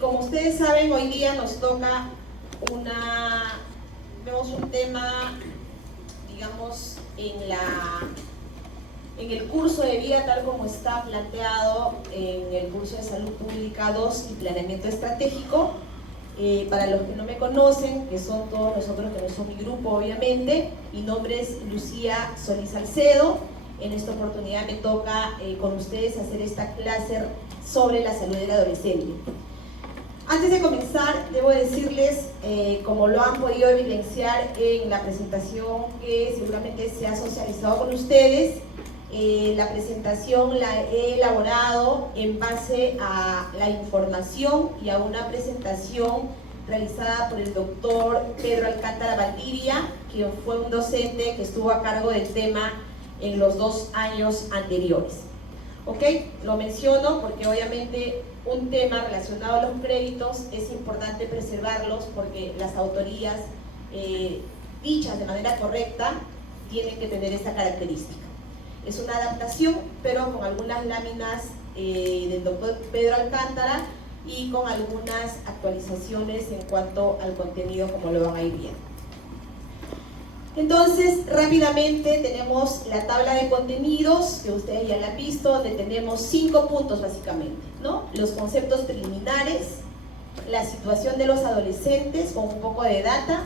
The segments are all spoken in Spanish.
Como ustedes saben, hoy día nos toca vemos un tema, digamos, en el curso de vida tal como está planteado en el curso de Salud Pública 2 y Planeamiento Estratégico. Para los que no me conocen, que son todos nosotros, que no son mi grupo obviamente, mi nombre es Lucía Solís Salcedo. En esta oportunidad me toca con ustedes hacer esta clase sobre la salud del adolescente. Antes de comenzar, debo decirles, como lo han podido evidenciar en la presentación que seguramente se ha socializado con ustedes, la presentación la he elaborado en base a la información y a una presentación realizada por el doctor Pedro Alcántara Valdivia, quien fue un docente que estuvo a cargo del tema en los 2 años anteriores. ¿Ok? Lo menciono porque obviamente un tema relacionado a los créditos es importante preservarlos porque las autorías dichas de manera correcta tienen que tener esta característica. Es una adaptación, pero con algunas láminas del doctor Pedro Alcántara y con algunas actualizaciones en cuanto al contenido, como lo van a ir viendo. Entonces, rápidamente tenemos la tabla de contenidos, que ustedes ya la han visto, donde tenemos 5 puntos básicamente, ¿no? Los conceptos preliminares, la situación de los adolescentes con un poco de data,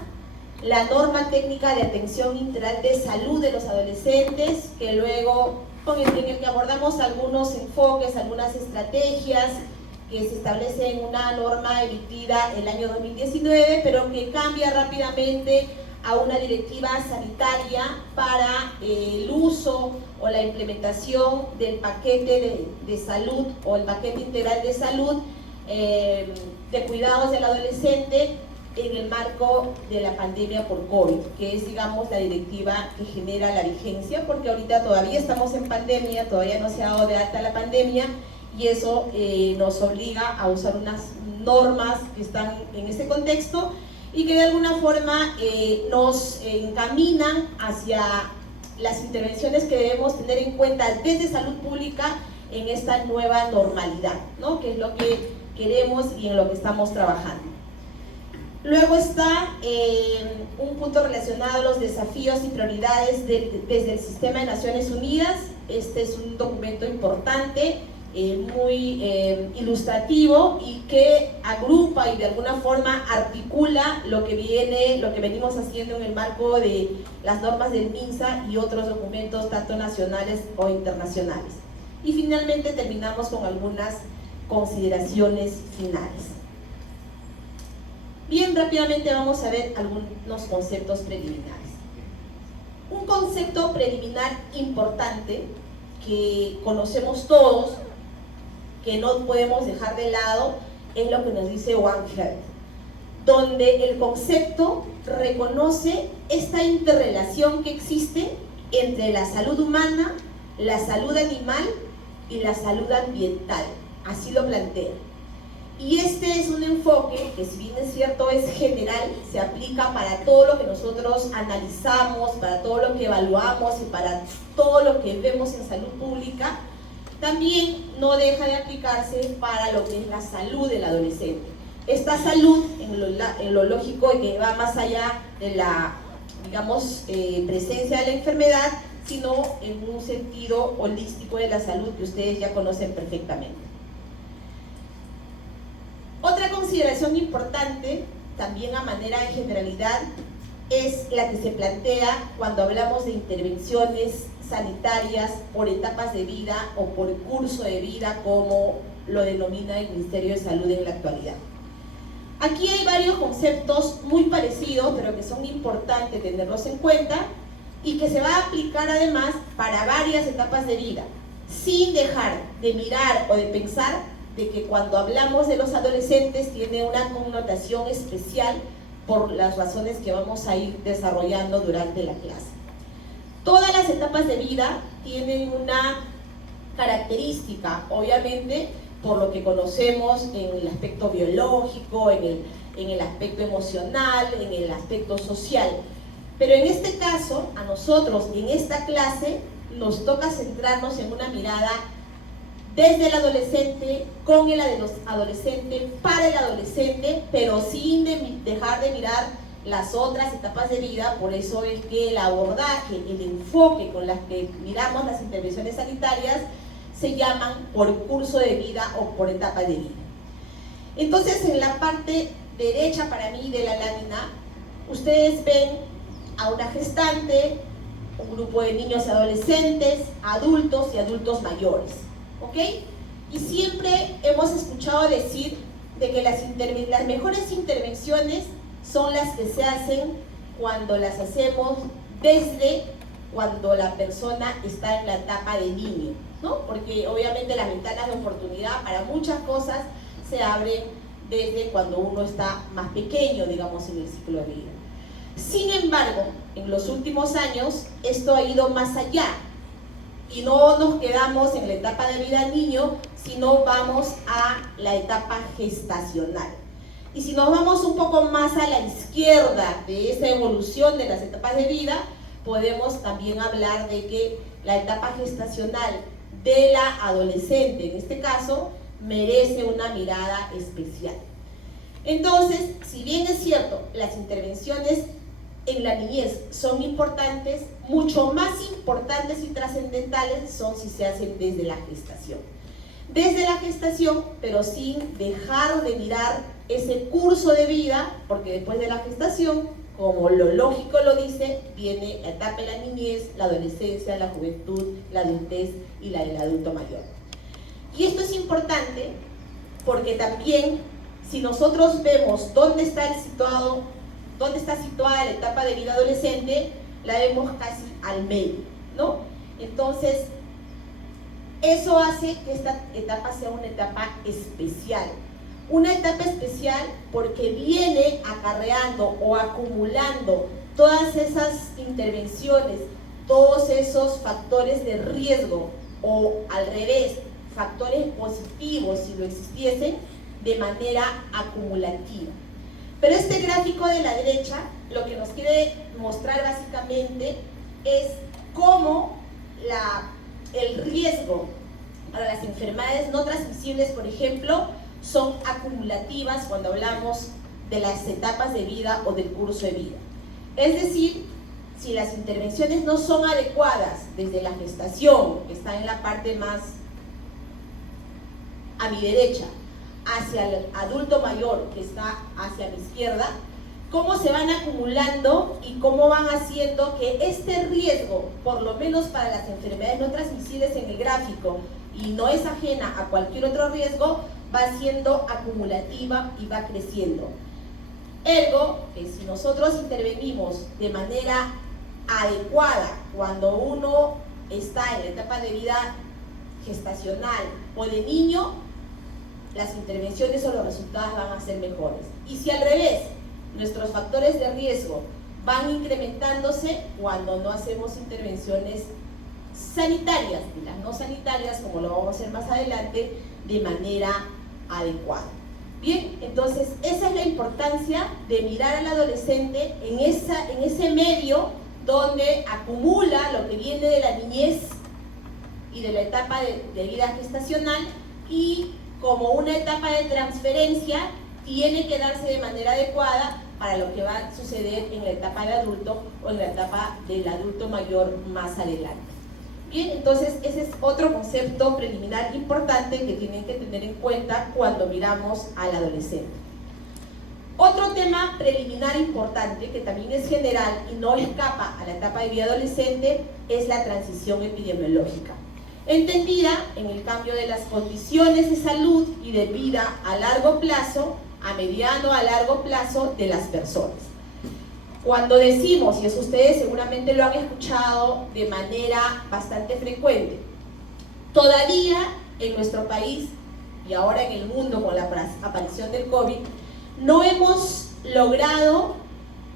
la norma técnica de atención integral de salud de los adolescentes, que luego en el que abordamos algunos enfoques, algunas estrategias que se establece en una norma emitida el año 2019, pero que cambia rápidamente a una directiva sanitaria para el uso o la implementación del paquete de salud o el paquete integral de salud de cuidados del adolescente en el marco de la pandemia por COVID, que es, digamos, la directiva que genera la vigencia, porque ahorita todavía estamos en pandemia, todavía no se ha dado de alta la pandemia, y eso nos obliga a usar unas normas que están en ese contexto y que de alguna forma nos encaminan hacia las intervenciones que debemos tener en cuenta desde salud pública en esta nueva normalidad, ¿no? Que es lo que queremos y en lo que estamos trabajando. Luego está un punto relacionado a los desafíos y prioridades desde el Sistema de Naciones Unidas. Este es un documento importante, muy ilustrativo y que agrupa y de alguna forma articula lo que venimos haciendo en el marco de las normas del MINSA y otros documentos tanto nacionales o internacionales. Y finalmente terminamos con algunas consideraciones finales. Bien, rápidamente vamos a ver algunos conceptos preliminares. Un concepto preliminar importante que conocemos todos, que no podemos dejar de lado, es lo que nos dice One Health, donde el concepto reconoce esta interrelación que existe entre la salud humana, la salud animal y la salud ambiental. Así lo plantea. Y este es un enfoque que, si bien es cierto, es general, se aplica para todo lo que nosotros analizamos, para todo lo que evaluamos y para todo lo que vemos en salud pública. También no deja de aplicarse para lo que es la salud del adolescente. Esta salud, en lo lógico, que va más allá de la, digamos, presencia de la enfermedad, sino en un sentido holístico de la salud que ustedes ya conocen perfectamente. Otra consideración importante, también a manera de generalidad, es la que se plantea cuando hablamos de intervenciones sanitarias por etapas de vida o por curso de vida, como lo denomina el Ministerio de Salud en la actualidad. Aquí hay varios conceptos muy parecidos, pero que son importantes tenerlos en cuenta y que se va a aplicar además para varias etapas de vida, sin dejar de mirar o de pensar de que cuando hablamos de los adolescentes tiene una connotación especial por las razones que vamos a ir desarrollando durante la clase. Todas las etapas de vida tienen una característica, obviamente, por lo que conocemos en el aspecto biológico, en el aspecto emocional, en el aspecto social. Pero en este caso, a nosotros en esta clase nos toca centrarnos en una mirada desde el adolescente, con el adolescente, para el adolescente, pero sin dejar de mirar las otras etapas de vida. Por eso es que el abordaje, el enfoque con las que miramos las intervenciones sanitarias se llaman por curso de vida o por etapa de vida. Entonces, en la parte derecha para mí de la lámina, ustedes ven a una gestante, un grupo de niños y adolescentes, adultos y adultos mayores, ¿ok? Y siempre hemos escuchado decir de que las mejores intervenciones son las que se hacen cuando las hacemos desde cuando la persona está en la etapa de niño, ¿no? Porque obviamente las ventanas de oportunidad para muchas cosas se abren desde cuando uno está más pequeño, digamos, en el ciclo de vida. Sin embargo, en los últimos años esto ha ido más allá y no nos quedamos en la etapa de vida niño, sino vamos a la etapa gestacional. Y si nos vamos un poco más a la izquierda de esa evolución de las etapas de vida, podemos también hablar de que la etapa gestacional de la adolescente, en este caso, merece una mirada especial. Entonces, si bien es cierto, las intervenciones en la niñez son importantes, mucho más importantes y trascendentales son si se hacen desde la gestación. Desde la gestación, pero sin dejar de mirar ese curso de vida, porque después de la gestación, como lo lógico lo dice, viene la etapa de la niñez, la adolescencia, la juventud, la adultez y la del adulto mayor. Y esto es importante porque también, si nosotros vemos dónde está situada la etapa de vida adolescente, la vemos casi al medio, ¿no? Entonces, eso hace que esta etapa sea una etapa especial. Una etapa especial porque viene acarreando o acumulando todas esas intervenciones, todos esos factores de riesgo, o al revés, factores positivos si lo existiesen, de manera acumulativa. Pero este gráfico de la derecha lo que nos quiere mostrar básicamente es cómo el riesgo para las enfermedades no transmisibles, por ejemplo, son acumulativas cuando hablamos de las etapas de vida o del curso de vida. Es decir, si las intervenciones no son adecuadas desde la gestación, que está en la parte más a mi derecha, hacia el adulto mayor, que está hacia mi izquierda, cómo se van acumulando y cómo van haciendo que este riesgo, por lo menos para las enfermedades no transmisibles en el gráfico, y no es ajena a cualquier otro riesgo, va siendo acumulativa y va creciendo. Ergo, que si nosotros intervenimos de manera adecuada cuando uno está en la etapa de vida gestacional o de niño, las intervenciones o los resultados van a ser mejores. Y si al revés, nuestros factores de riesgo van incrementándose cuando no hacemos intervenciones sanitarias y las no sanitarias, como lo vamos a hacer más adelante, de manera adecuada. Bien, entonces esa es la importancia de mirar al adolescente en ese medio donde acumula lo que viene de la niñez y de la etapa de vida gestacional, y como una etapa de transferencia tiene que darse de manera adecuada para lo que va a suceder en la etapa de adulto o en la etapa del adulto mayor más adelante. Bien, entonces ese es otro concepto preliminar importante que tienen que tener en cuenta cuando miramos al adolescente. Otro tema preliminar importante que también es general y no escapa a la etapa de vida adolescente es la transición epidemiológica, entendida en el cambio de las condiciones de salud y de vida a largo plazo, a mediano a largo plazo de las personas. Cuando decimos, y eso ustedes seguramente lo han escuchado de manera bastante frecuente, todavía en nuestro país y ahora en el mundo con la aparición del COVID, no hemos logrado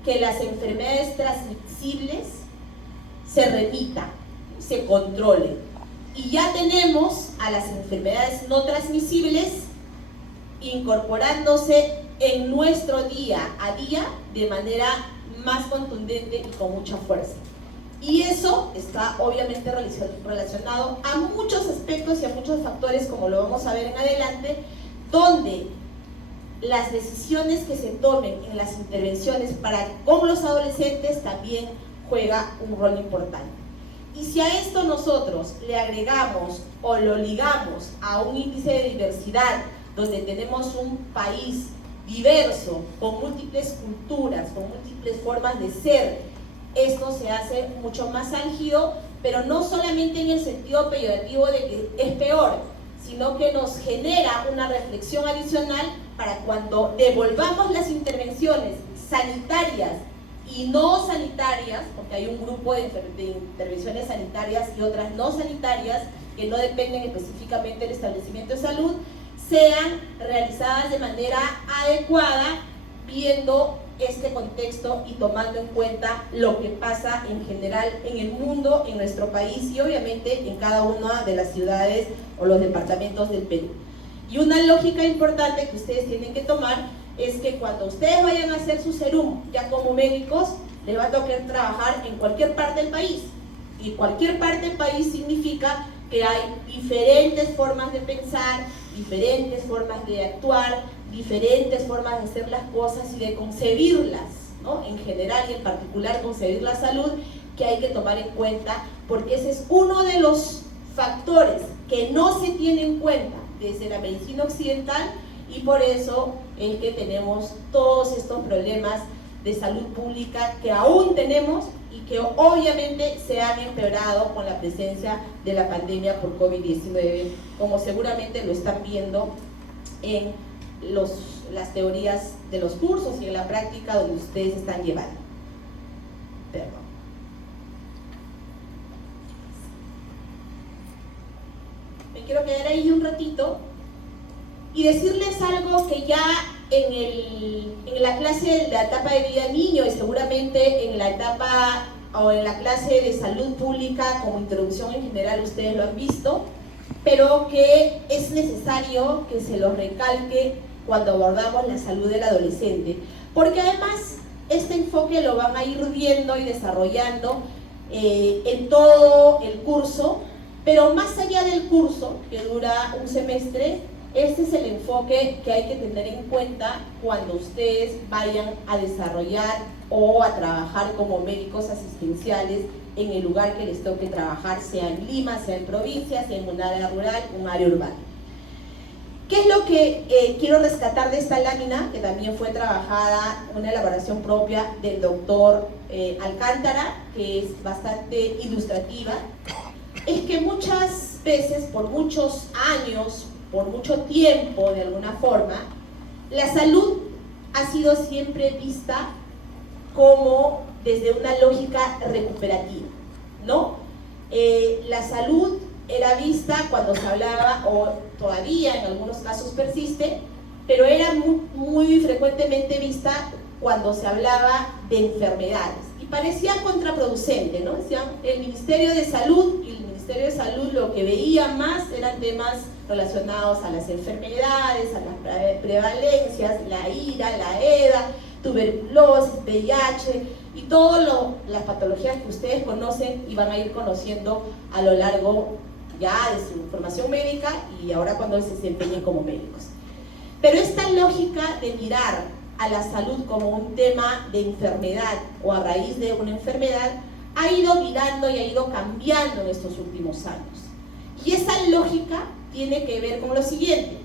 que las enfermedades transmisibles se remitan, se controlen. Y ya tenemos a las enfermedades no transmisibles incorporándose en nuestro día a día de manera más contundente y con mucha fuerza. Y eso está obviamente relacionado a muchos aspectos y a muchos factores, como lo vamos a ver en adelante, donde las decisiones que se tomen en las intervenciones con los adolescentes también juega un rol importante. Y si a esto nosotros le agregamos o lo ligamos a un índice de diversidad, donde tenemos un país diverso, con múltiples culturas, con múltiples formas de ser, esto se hace mucho más álgido, pero no solamente en el sentido peyorativo de que es peor, sino que nos genera una reflexión adicional para cuando devolvamos las intervenciones sanitarias y no sanitarias, porque hay un grupo de intervenciones sanitarias y otras no sanitarias que no dependen específicamente del establecimiento de salud, sean realizadas de manera adecuada, viendo este contexto y tomando en cuenta lo que pasa en general en el mundo, en nuestro país y obviamente en cada una de las ciudades o los departamentos del Perú. Y una lógica importante que ustedes tienen que tomar es que cuando ustedes vayan a hacer su serum, ya como médicos, les va a tocar trabajar en cualquier parte del país. Y cualquier parte del país significa que hay diferentes formas de pensar, diferentes formas de actuar, diferentes formas de hacer las cosas y de concebirlas, ¿no? En general y en particular concebir la salud, que hay que tomar en cuenta, porque ese es uno de los factores que no se tiene en cuenta desde la medicina occidental, y por eso es que tenemos todos estos problemas de salud pública que aún tenemos y que obviamente se han empeorado con la presencia de la pandemia por COVID-19, como seguramente lo están viendo en las teorías de los cursos y en la práctica donde ustedes están llevando. Perdón. Me quiero quedar ahí un ratito y decirles algo que ya en la clase de la etapa de vida niño y seguramente en la etapa o en la clase de salud pública como introducción en general ustedes lo han visto, pero que es necesario que se lo recalque cuando abordamos la salud del adolescente, porque además este enfoque lo van a ir viendo y desarrollando en todo el curso, pero más allá del curso, que dura un semestre, este es el enfoque que hay que tener en cuenta cuando ustedes vayan a desarrollar o a trabajar como médicos asistenciales en el lugar que les toque trabajar, sea en Lima, sea en provincia, sea en un área rural, un área urbana. ¿Qué es lo que quiero rescatar de esta lámina, que también fue trabajada, una elaboración propia del doctor Alcántara, que es bastante ilustrativa? Es que muchas veces, por muchos años, por mucho tiempo de alguna forma, la salud ha sido siempre vista como desde una lógica recuperativa, ¿no? La salud era vista cuando se hablaba, o todavía en algunos casos persiste, pero era muy frecuentemente vista cuando se hablaba de enfermedades. Y parecía contraproducente, ¿no? Decían, el Ministerio de Salud, y el Ministerio de Salud lo que veía más eran temas relacionados a las enfermedades, a las prevalencias, la IRA, la EDA, tuberculosis, VIH y todas las patologías que ustedes conocen y van a ir conociendo a lo largo ya de su formación médica y ahora cuando se desempeñen como médicos. Pero esta lógica de mirar a la salud como un tema de enfermedad o a raíz de una enfermedad ha ido virando y ha ido cambiando en estos últimos años. Y esa lógica tiene que ver con lo siguiente,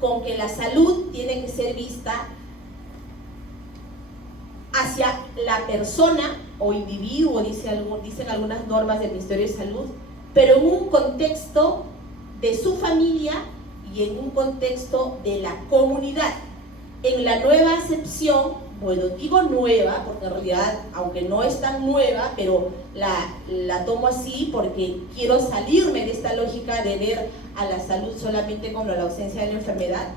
con que la salud tiene que ser vista hacia la persona o individuo, dicen algunas normas del Ministerio de Salud, pero en un contexto de su familia y en un contexto de la comunidad. En la nueva acepción, bueno, digo nueva, porque en realidad, aunque no es tan nueva, pero la tomo así porque quiero salirme de esta lógica de ver a la salud solamente como la ausencia de la enfermedad.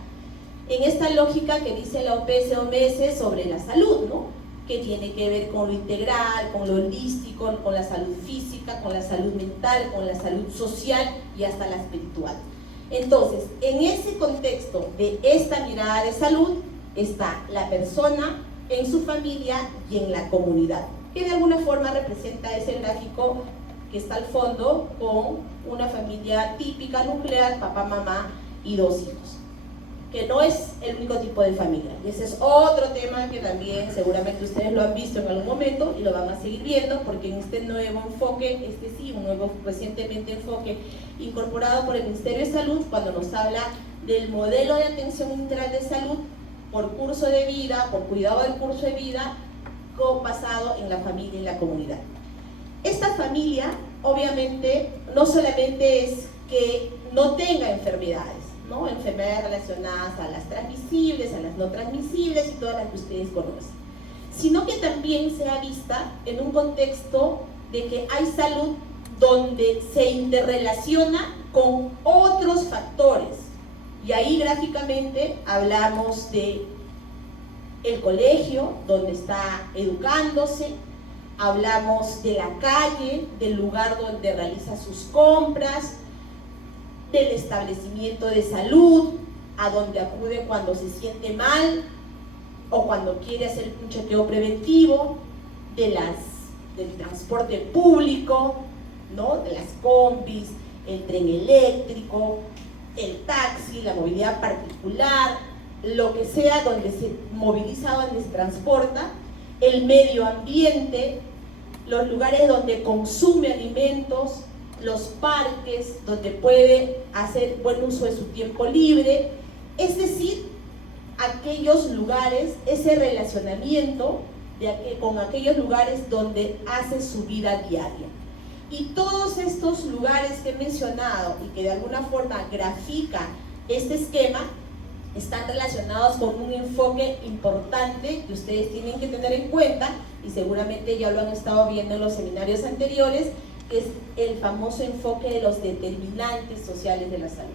En esta lógica que dice la OMS sobre la salud, ¿no? Que tiene que ver con lo integral, con lo holístico, con la salud física, con la salud mental, con la salud social y hasta la espiritual. Entonces, en ese contexto de esta mirada de salud está la persona en su familia y en la comunidad. que de alguna forma representa ese gráfico que está al fondo con una familia típica nuclear, papá, mamá y 2 hijos, que no es el único tipo de familia. Y ese es otro tema que también seguramente ustedes lo han visto en algún momento y lo van a seguir viendo, porque en este nuevo enfoque, un nuevo recientemente enfoque incorporado por el Ministerio de Salud, cuando nos habla del modelo de atención integral de salud por curso de vida, por cuidado del curso de vida, basado en la familia y la comunidad. Esta familia, obviamente, no solamente es que no tenga enfermedades, ¿no? Enfermedades relacionadas a las transmisibles, a las no transmisibles y todas las que ustedes conocen, sino que también sea vista en un contexto de que hay salud donde se interrelaciona con otros factores. Y ahí gráficamente hablamos de el colegio, donde está educándose, hablamos de la calle, del lugar donde realiza sus compras, del establecimiento de salud, a donde acude cuando se siente mal o cuando quiere hacer un chequeo preventivo, del transporte público, ¿no? De las combis, el tren eléctrico, el taxi, la movilidad particular, lo que sea donde se moviliza, donde se transporta, el medio ambiente, los lugares donde consume alimentos, los parques, donde puede hacer buen uso de su tiempo libre, es decir, aquellos lugares, ese relacionamiento con aquellos lugares donde hace su vida diaria. Y todos estos lugares que he mencionado y que de alguna forma grafican este esquema, están relacionados con un enfoque importante que ustedes tienen que tener en cuenta, y seguramente ya lo han estado viendo en los seminarios anteriores, que es el famoso enfoque de los determinantes sociales de la salud,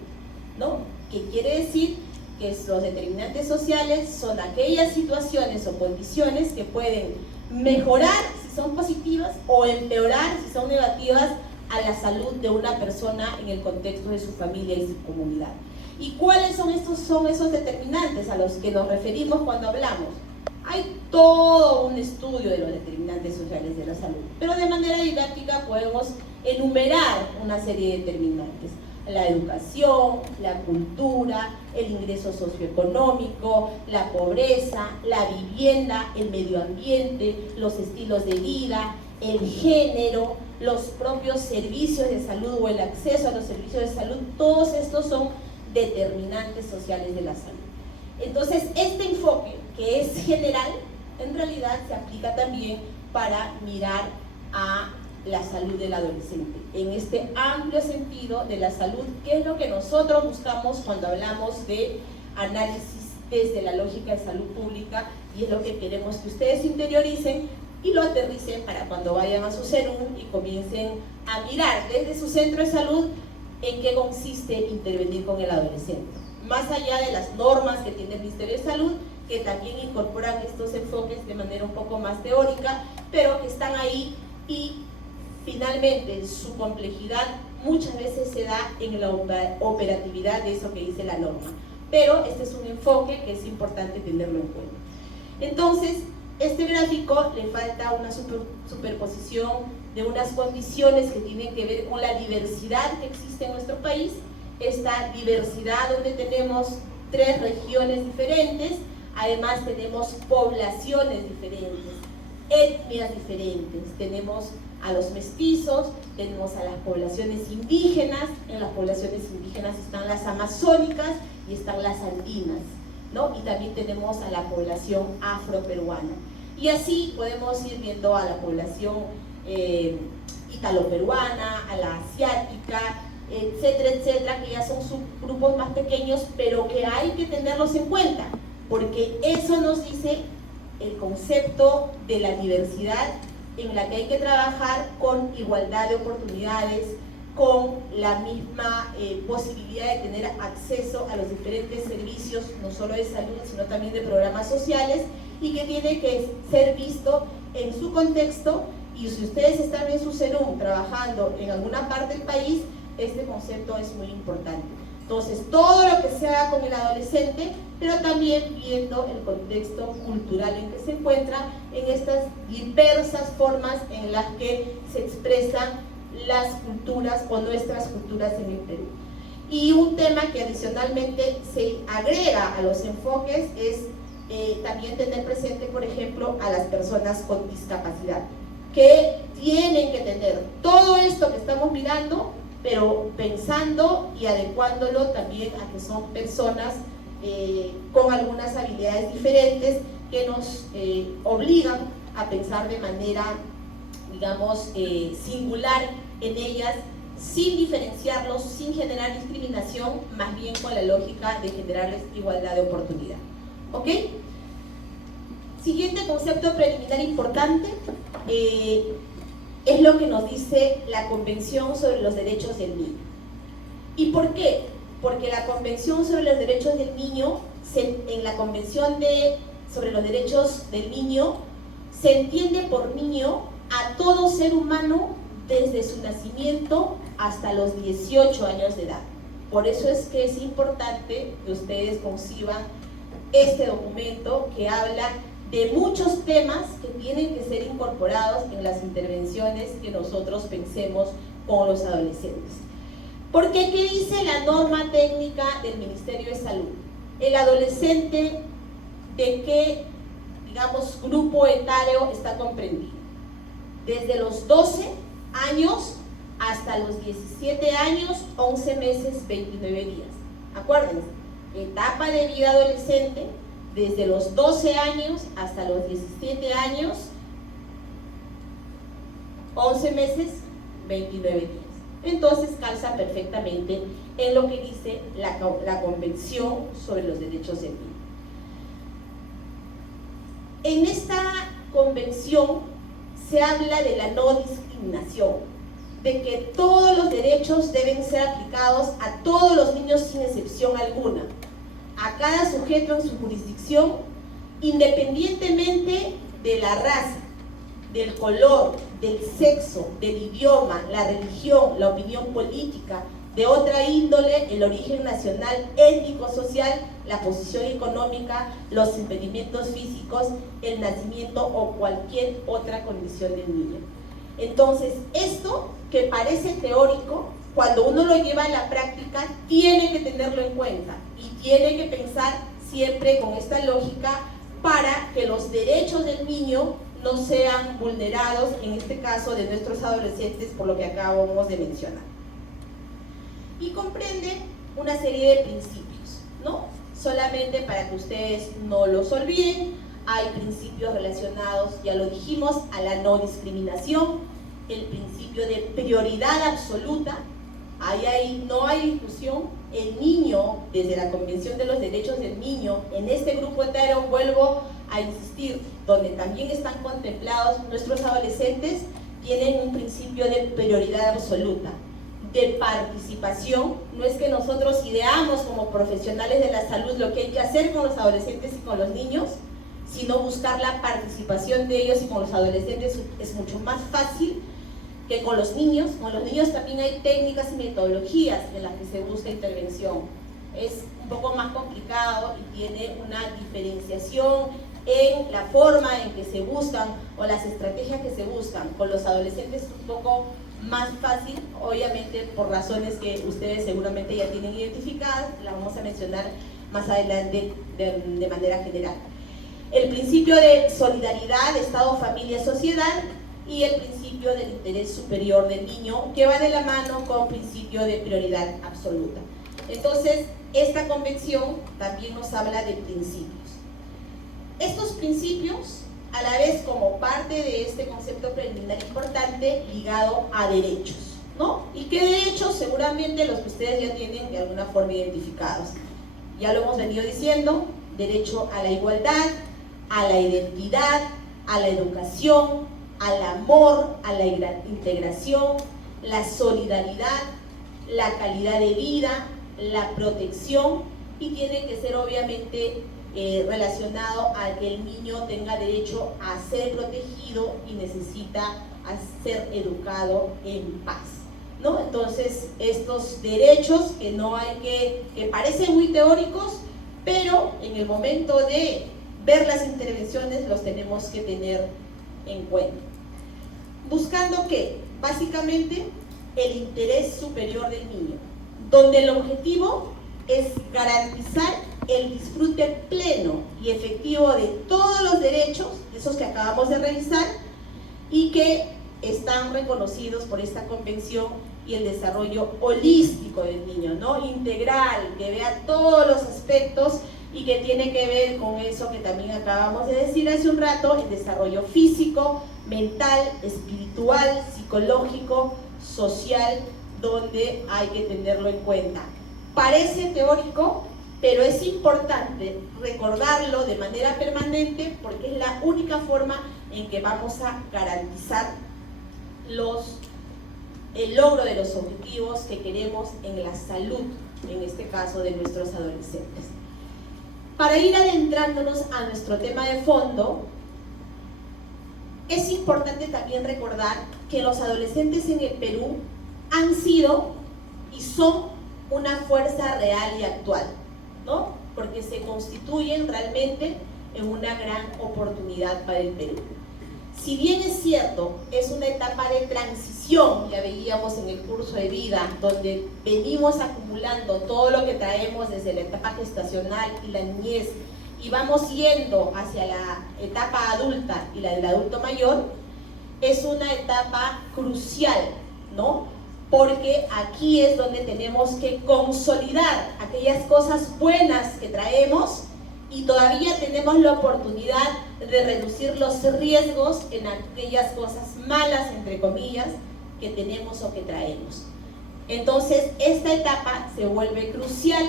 ¿no? Que quiere decir que los determinantes sociales son aquellas situaciones o condiciones que pueden mejorar si son positivas o empeorar si son negativas a la salud de una persona en el contexto de su familia y su comunidad. ¿Y cuáles son esos determinantes a los que nos referimos cuando hablamos? Hay todo un estudio de los determinantes sociales de la salud, pero de manera didáctica podemos enumerar una serie de determinantes: la educación, la cultura, el ingreso socioeconómico, la pobreza, la vivienda, el medio ambiente, los estilos de vida, el género, los propios servicios de salud o el acceso a los servicios de salud. Todos estos son determinantes sociales de la salud. Entonces, este enfoque, que es general, en realidad se aplica también para mirar a la salud del adolescente, en este amplio sentido de la salud, que es lo que nosotros buscamos cuando hablamos de análisis desde la lógica de salud pública, y es lo que queremos que ustedes interioricen y lo aterricen para cuando vayan a su CERUM y comiencen a mirar desde su centro de salud en qué consiste intervenir con el adolescente, más allá de las normas que tiene el Ministerio de Salud, que también incorporan estos enfoques de manera un poco más teórica, pero que están ahí, y finalmente su complejidad muchas veces se da en la operatividad de eso que dice la norma, pero este es un enfoque que es importante tenerlo en cuenta. Entonces, este gráfico le falta una superposición de unas condiciones que tienen que ver con la diversidad que existe en nuestro país, esta diversidad donde tenemos 3 regiones diferentes, además tenemos poblaciones diferentes, etnias diferentes, tenemos a los mestizos, tenemos a las poblaciones indígenas. En las poblaciones indígenas están las amazónicas y están las andinas, ¿no? Y también tenemos a la población afroperuana. Y así podemos ir viendo a la población italo-peruana, a la asiática, etcétera, etcétera, que ya son subgrupos más pequeños, pero que hay que tenerlos en cuenta, porque eso nos dice el concepto de la diversidad, en la que hay que trabajar con igualdad de oportunidades, con la misma posibilidad de tener acceso a los diferentes servicios, no solo de salud, sino también de programas sociales, y que tiene que ser visto en su contexto. Y si ustedes están en su CERUM trabajando en alguna parte del país, este concepto es muy importante. Entonces, todo lo que se haga con el adolescente, pero también viendo el contexto cultural en que se encuentra, en estas diversas formas en las que se expresan las culturas o nuestras culturas en el Perú. Y un tema que adicionalmente se agrega a los enfoques es también tener presente, por ejemplo, a las personas con discapacidad, que tienen que tener todo esto que estamos mirando, pero pensando y adecuándolo también a que son personas con algunas habilidades diferentes que nos obligan a pensar de manera, digamos, singular en ellas, sin diferenciarlos, sin generar discriminación, más bien con la lógica de generarles igualdad de oportunidad. ¿Ok? Siguiente concepto preliminar importante es lo que nos dice la Convención sobre los Derechos del Niño. ¿Y por qué? Porque la Convención sobre los Derechos del Niño, en la Convención sobre los Derechos del Niño, se entiende por niño a todo ser humano desde su nacimiento hasta los 18 años de edad. Por eso es que es importante que ustedes conciban este documento que habla de muchos temas que tienen que ser incorporados en las intervenciones que nosotros pensemos con los adolescentes. Porque ¿qué dice la norma técnica del Ministerio de Salud? El adolescente, ¿de qué, digamos, grupo etario está comprendido? Desde los 12 años hasta los 17 años, 11 meses, 29 días. Acuérdense, etapa de vida adolescente, desde los 12 años hasta los 17 años, 11 meses, 29 días. Entonces calza perfectamente en lo que dice la Convención sobre los Derechos del Niño. En esta convención se habla de la no discriminación, de que todos los derechos deben ser aplicados a todos los niños sin excepción alguna, a cada sujeto en su jurisdicción, independientemente de la raza, del color, del sexo, del idioma, la religión, la opinión política, de otra índole, el origen nacional, étnico, social, la posición económica, los impedimentos físicos, el nacimiento o cualquier otra condición del niño. Entonces, esto que parece teórico, cuando uno lo lleva a la práctica, tiene que tenerlo en cuenta y tiene que pensar siempre con esta lógica para que los derechos del niño no sean vulnerados, en este caso de nuestros adolescentes, por lo que acabamos de mencionar. Y comprende una serie de principios, ¿no? Solamente para que ustedes no los olviden, hay principios relacionados, ya lo dijimos, a la no discriminación, el principio de prioridad absoluta, ahí no hay discusión, el niño, desde la Convención de los Derechos del Niño, en este grupo etario, vuelvo a insistir, donde también están contemplados nuestros adolescentes, tienen un principio de prioridad absoluta, de participación. No es que nosotros ideamos como profesionales de la salud lo que hay que hacer con los adolescentes y con los niños, sino buscar la participación de ellos, y con los adolescentes es mucho más fácil que con los niños. Con los niños también hay técnicas y metodologías en las que se busca intervención. Es un poco más complicado y tiene una diferenciación en la forma en que se buscan o las estrategias que se buscan. Con los adolescentes es un poco más fácil, obviamente por razones que ustedes seguramente ya tienen identificadas, las vamos a mencionar más adelante de manera general. El principio de solidaridad, Estado, familia, sociedad, y el principio del interés superior del niño, que va de la mano con principio de prioridad absoluta. Entonces, esta convención también nos habla de principios. Estos principios, a la vez como parte de este concepto preliminar importante ligado a derechos, ¿no? ¿Y qué derechos? Seguramente los que ustedes ya tienen de alguna forma identificados. Ya lo hemos venido diciendo: derecho a la igualdad, a la identidad, a la educación, al amor, a la integración, la solidaridad, la calidad de vida, la protección, y tiene que ser obviamente relacionado a que el niño tenga derecho a ser protegido y necesita a ser educado en paz, ¿no? Entonces, estos derechos que parecen muy teóricos, pero en el momento de ver las intervenciones los tenemos que tener en cuenta. Buscando ¿qué? Básicamente el interés superior del niño, donde el objetivo es garantizar el disfrute pleno y efectivo de todos los derechos, esos que acabamos de revisar, y que están reconocidos por esta convención, y el desarrollo holístico del niño, ¿no? Integral, que vea todos los aspectos y que tiene que ver con eso que también acabamos de decir hace un rato, el desarrollo físico, mental, espiritual, psicológico, social, donde hay que tenerlo en cuenta. Parece teórico, pero es importante recordarlo de manera permanente porque es la única forma en que vamos a garantizar el logro de los objetivos que queremos en la salud, en este caso de nuestros adolescentes. Para ir adentrándonos a nuestro tema de fondo, es importante también recordar que los adolescentes en el Perú han sido y son una fuerza real y actual, ¿no? Porque se constituyen realmente en una gran oportunidad para el Perú. Si bien es cierto, es una etapa de transición, ya veíamos en el curso de vida, donde venimos acumulando todo lo que traemos desde la etapa gestacional y la niñez, y vamos yendo hacia la etapa adulta y la del adulto mayor, es una etapa crucial, ¿no? Porque aquí es donde tenemos que consolidar aquellas cosas buenas que traemos y todavía tenemos la oportunidad de reducir los riesgos en aquellas cosas malas, entre comillas, que tenemos o que traemos. Entonces, esta etapa se vuelve crucial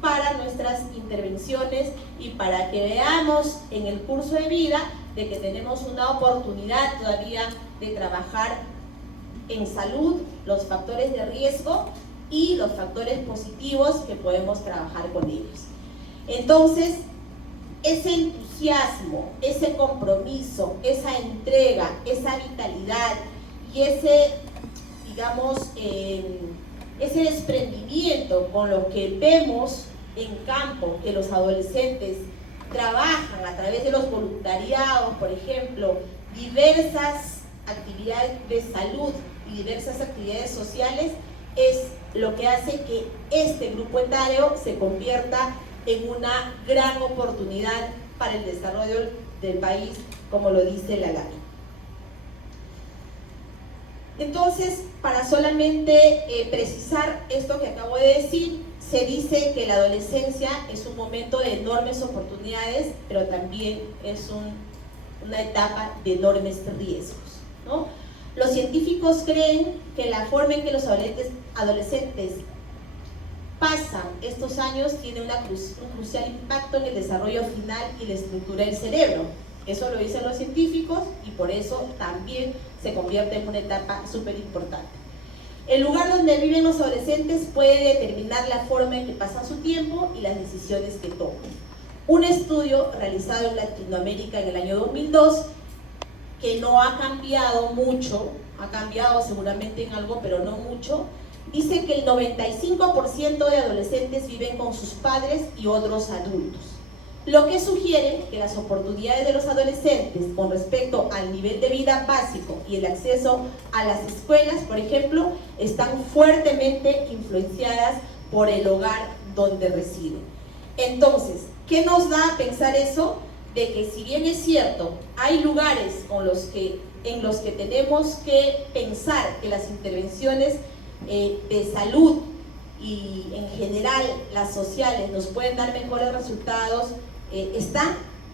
para nuestras intervenciones y para que veamos en el curso de vida de que tenemos una oportunidad todavía de trabajar en salud, los factores de riesgo y los factores positivos que podemos trabajar con ellos. Entonces, ese entusiasmo, ese compromiso, esa entrega, esa vitalidad y ese, digamos, ese desprendimiento con lo que vemos en campo, que los adolescentes trabajan a través de los voluntariados, por ejemplo, diversas actividades de salud y diversas actividades sociales, es lo que hace que este grupo etario se convierta en una gran oportunidad para el desarrollo del país, como lo dice la LAI. Entonces, para solamente precisar esto que acabo de decir, se dice que la adolescencia es un momento de enormes oportunidades, pero también es una etapa de enormes riesgos, ¿no? Los científicos creen que la forma en que los adolescentes pasan estos años tiene un crucial impacto en el desarrollo final y la estructura del cerebro. Eso lo dicen los científicos y por eso también se convierte en una etapa súper importante. El lugar donde viven los adolescentes puede determinar la forma en que pasan su tiempo y las decisiones que toman. Un estudio realizado en Latinoamérica en el año 2002, que no ha cambiado mucho, ha cambiado seguramente en algo, pero no mucho, dice que el 95% de adolescentes viven con sus padres y otros adultos, lo que sugiere que las oportunidades de los adolescentes con respecto al nivel de vida básico y el acceso a las escuelas, por ejemplo, están fuertemente influenciadas por el hogar donde residen. Entonces, ¿qué nos da a pensar eso? De que si bien es cierto, hay lugares en los que tenemos que pensar que las intervenciones de salud y en general las sociales nos pueden dar mejores resultados,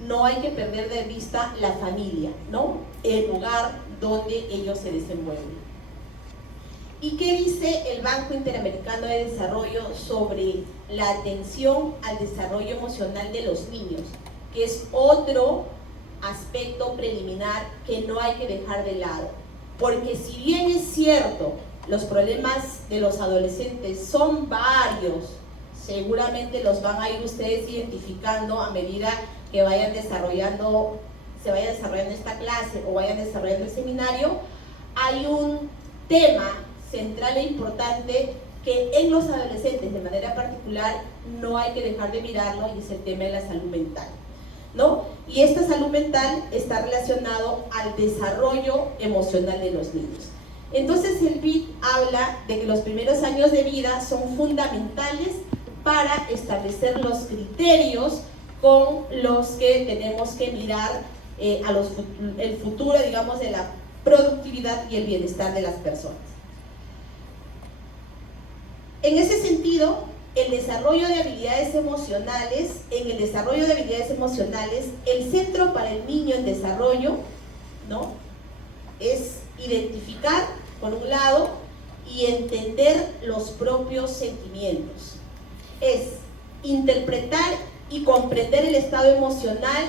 no hay que perder de vista la familia, ¿no? El lugar donde ellos se desenvuelven. ¿Y qué dice el Banco Interamericano de Desarrollo sobre la atención al desarrollo emocional de los niños? Que es otro aspecto preliminar que no hay que dejar de lado. Porque si bien es cierto, los problemas de los adolescentes son varios, seguramente los van a ir ustedes identificando a medida que se vaya desarrollando esta clase o vayan desarrollando el seminario. Hay un tema central e importante que en los adolescentes de manera particular no hay que dejar de mirarlo, y es el tema de la salud mental, ¿no? Y esta salud mental está relacionado al desarrollo emocional de los niños. Entonces el BID habla de que los primeros años de vida son fundamentales para establecer los criterios con los que tenemos que mirar el futuro, digamos, de la productividad y el bienestar de las personas. En ese sentido, el desarrollo de habilidades emocionales, el centro para el niño en desarrollo, ¿no?, es identificar, por un lado, y entender los propios sentimientos. Es interpretar y comprender el estado emocional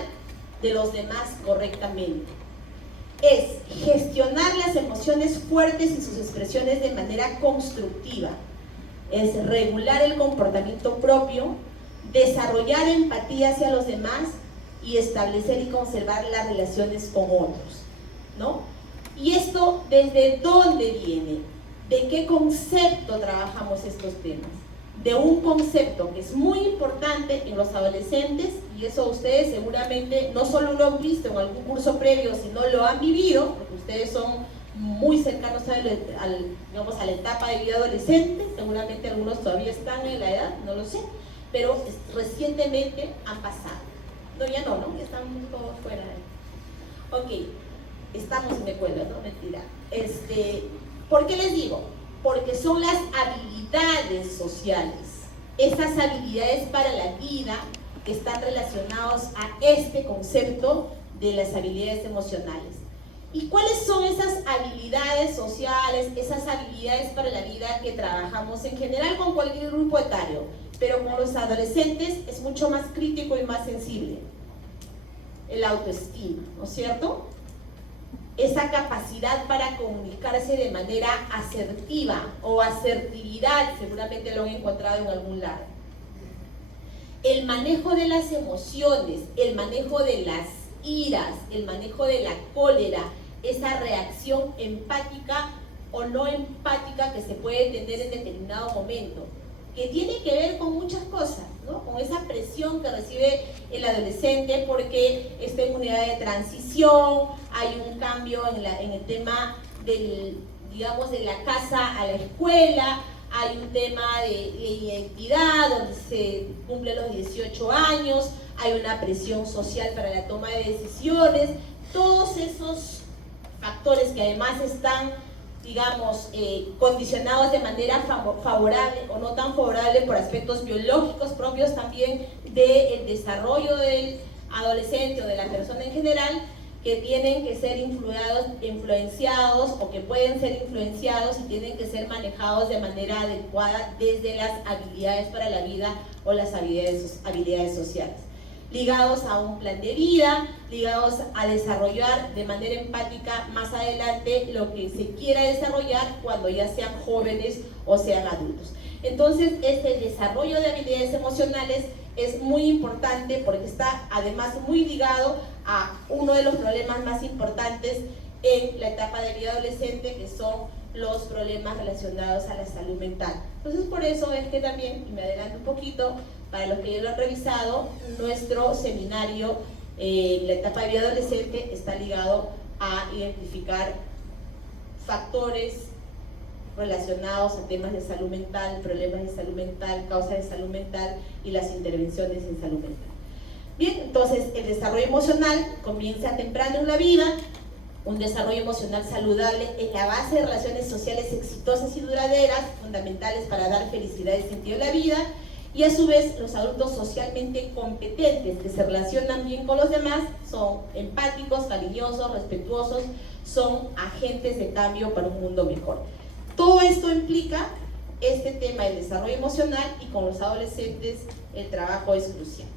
de los demás correctamente. Es gestionar las emociones fuertes y sus expresiones de manera constructiva. Es regular el comportamiento propio, desarrollar empatía hacia los demás y establecer y conservar las relaciones con otros, ¿no? ¿Y esto desde dónde viene? ¿De qué concepto trabajamos estos temas? De un concepto que es muy importante en los adolescentes, y eso ustedes seguramente no solo lo han visto en algún curso previo, sino lo han vivido, porque ustedes son muy cercanos digamos, a la etapa de vida adolescente. Seguramente algunos todavía están en la edad, no lo sé, pero recientemente han pasado. No, ya no, ¿no? Ya están todos fuera. Ok, estamos en escuela, ¿no? Mentira. ¿Por qué les digo? Porque son las habilidades sociales, esas habilidades para la vida que están relacionadas a este concepto de las habilidades emocionales. ¿Y cuáles son esas habilidades sociales, esas habilidades para la vida que trabajamos en general con cualquier grupo etario? Pero con los adolescentes es mucho más crítico y más sensible. El autoestima, ¿no es cierto? Esa capacidad para comunicarse de manera asertiva o asertividad, seguramente lo han encontrado en algún lado. El manejo de las emociones, el manejo de las iras, el manejo de la cólera, esa reacción empática o no empática que se puede tener en determinado momento, que tiene que ver con muchas cosas, ¿no? Con esa presión que recibe el adolescente porque está en una edad de transición, hay un cambio en el tema digamos, de la casa a la escuela, hay un tema de identidad donde se cumplen los 18 años, hay una presión social para la toma de decisiones. Todos esos factores que además están, digamos, condicionados de manera favorable o no tan favorable por aspectos biológicos propios también del desarrollo del adolescente o de la persona en general, que tienen que ser influenciados o que pueden ser influenciados y tienen que ser manejados de manera adecuada desde las habilidades para la vida o las habilidades sociales, ligados a un plan de vida, ligados a desarrollar de manera empática más adelante lo que se quiera desarrollar cuando ya sean jóvenes o sean adultos. Entonces, este desarrollo de habilidades emocionales es muy importante porque está además muy ligado a uno de los problemas más importantes en la etapa de vida adolescente, que son los problemas relacionados a la salud mental. Entonces, por eso es que también, y me adelanto un poquito, para los que ya lo han revisado, nuestro seminario en la etapa de vida adolescente está ligado a identificar factores relacionados a temas de salud mental, problemas de salud mental, causas de salud mental y las intervenciones en salud mental. Bien, entonces el desarrollo emocional comienza temprano en la vida. Un desarrollo emocional saludable es la base de relaciones sociales exitosas y duraderas, fundamentales para dar felicidad y sentido a la vida. Y a su vez, los adultos socialmente competentes que se relacionan bien con los demás son empáticos, cariñosos, respetuosos, son agentes de cambio para un mundo mejor. Todo esto implica este tema del desarrollo emocional, y con los adolescentes el trabajo es crucial.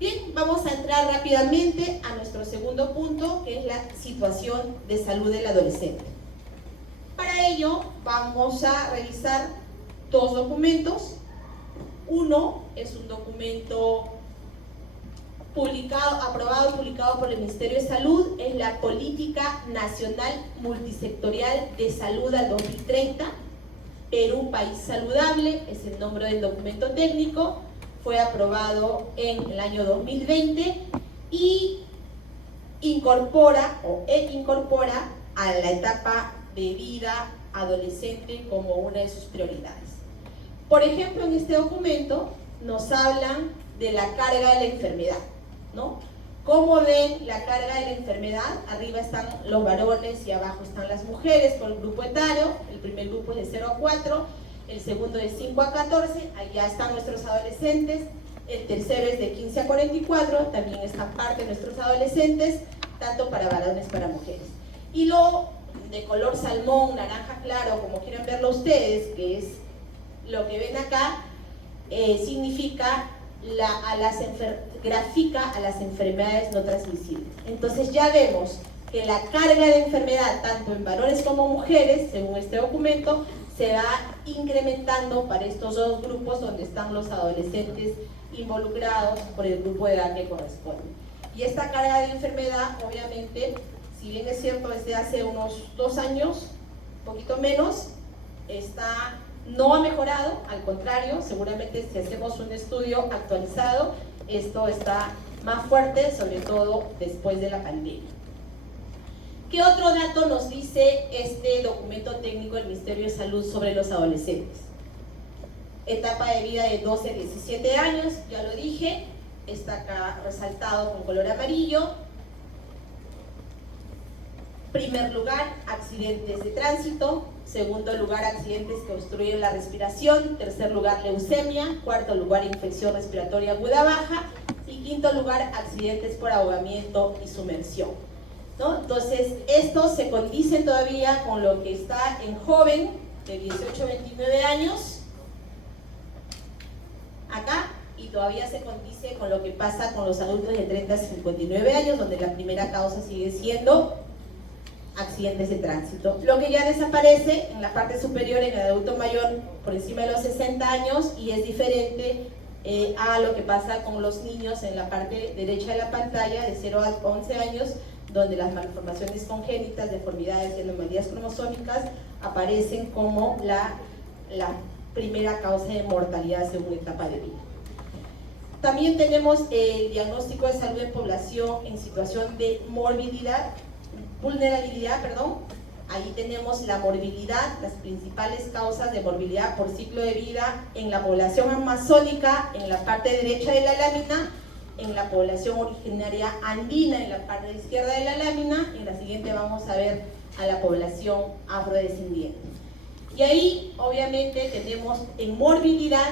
Bien, vamos a entrar rápidamente a nuestro segundo punto, que es la situación de salud del adolescente. Para ello vamos a revisar dos documentos. Uno es un documento aprobado y publicado por el Ministerio de Salud, es la Política Nacional Multisectorial de Salud al 2030. Perú, país saludable, es el nombre del documento técnico. Fue aprobado en el año 2020 y incorpora a la etapa de vida adolescente como una de sus prioridades. Por ejemplo, en este documento nos hablan de la carga de la enfermedad, ¿no? ¿Cómo ven la carga de la enfermedad? Arriba están los varones y abajo están las mujeres por el grupo etario. El primer grupo es de 0 a 4, el segundo de 5 a 14, allá están nuestros adolescentes. El tercero es de 15 a 44, también están parte de nuestros adolescentes, tanto para varones como para mujeres. Y lo de color salmón, naranja claro, como quieran verlo ustedes, que es lo que ven acá, significa grafica a las enfermedades no transmisibles. Entonces ya vemos que la carga de enfermedad, tanto en varones como mujeres, según este documento, se va incrementando para estos dos grupos donde están los adolescentes involucrados por el grupo de edad que corresponde. Y esta carga de enfermedad, obviamente, si bien es cierto desde hace unos 2 años, un poquito menos, no ha mejorado, al contrario, seguramente si hacemos un estudio actualizado, esto está más fuerte, sobre todo después de la pandemia. ¿Qué otro dato nos dice este documento técnico del Ministerio de Salud sobre los adolescentes? Etapa de vida de 12 a 17 años, ya lo dije, está acá resaltado con color amarillo. Primer lugar, accidentes de tránsito. Segundo lugar, accidentes que obstruyen la respiración. Tercer lugar, leucemia. Cuarto lugar, infección respiratoria aguda baja. Y quinto lugar, accidentes por ahogamiento y sumersión, ¿no? Entonces, estos se condicen todavía con lo que está en joven de 18 a 29 años, acá, y todavía se condice con lo que pasa con los adultos de 30 a 59 años, donde la primera causa sigue siendo accidentes de tránsito. Lo que ya desaparece en la parte superior en el adulto mayor por encima de los 60 años y es diferente a lo que pasa con los niños en la parte derecha de la pantalla de 0 a 11 años, donde las malformaciones congénitas, deformidades y anomalías cromosómicas aparecen como la primera causa de mortalidad según etapa de vida. También tenemos el diagnóstico de salud en población en situación de vulnerabilidad. Ahí tenemos la morbilidad, las principales causas de morbilidad por ciclo de vida en la población amazónica, en la parte derecha de la lámina, en la población originaria andina, en la parte izquierda de la lámina. En la siguiente vamos a ver a la población afrodescendiente. Y ahí, obviamente, tenemos en morbilidad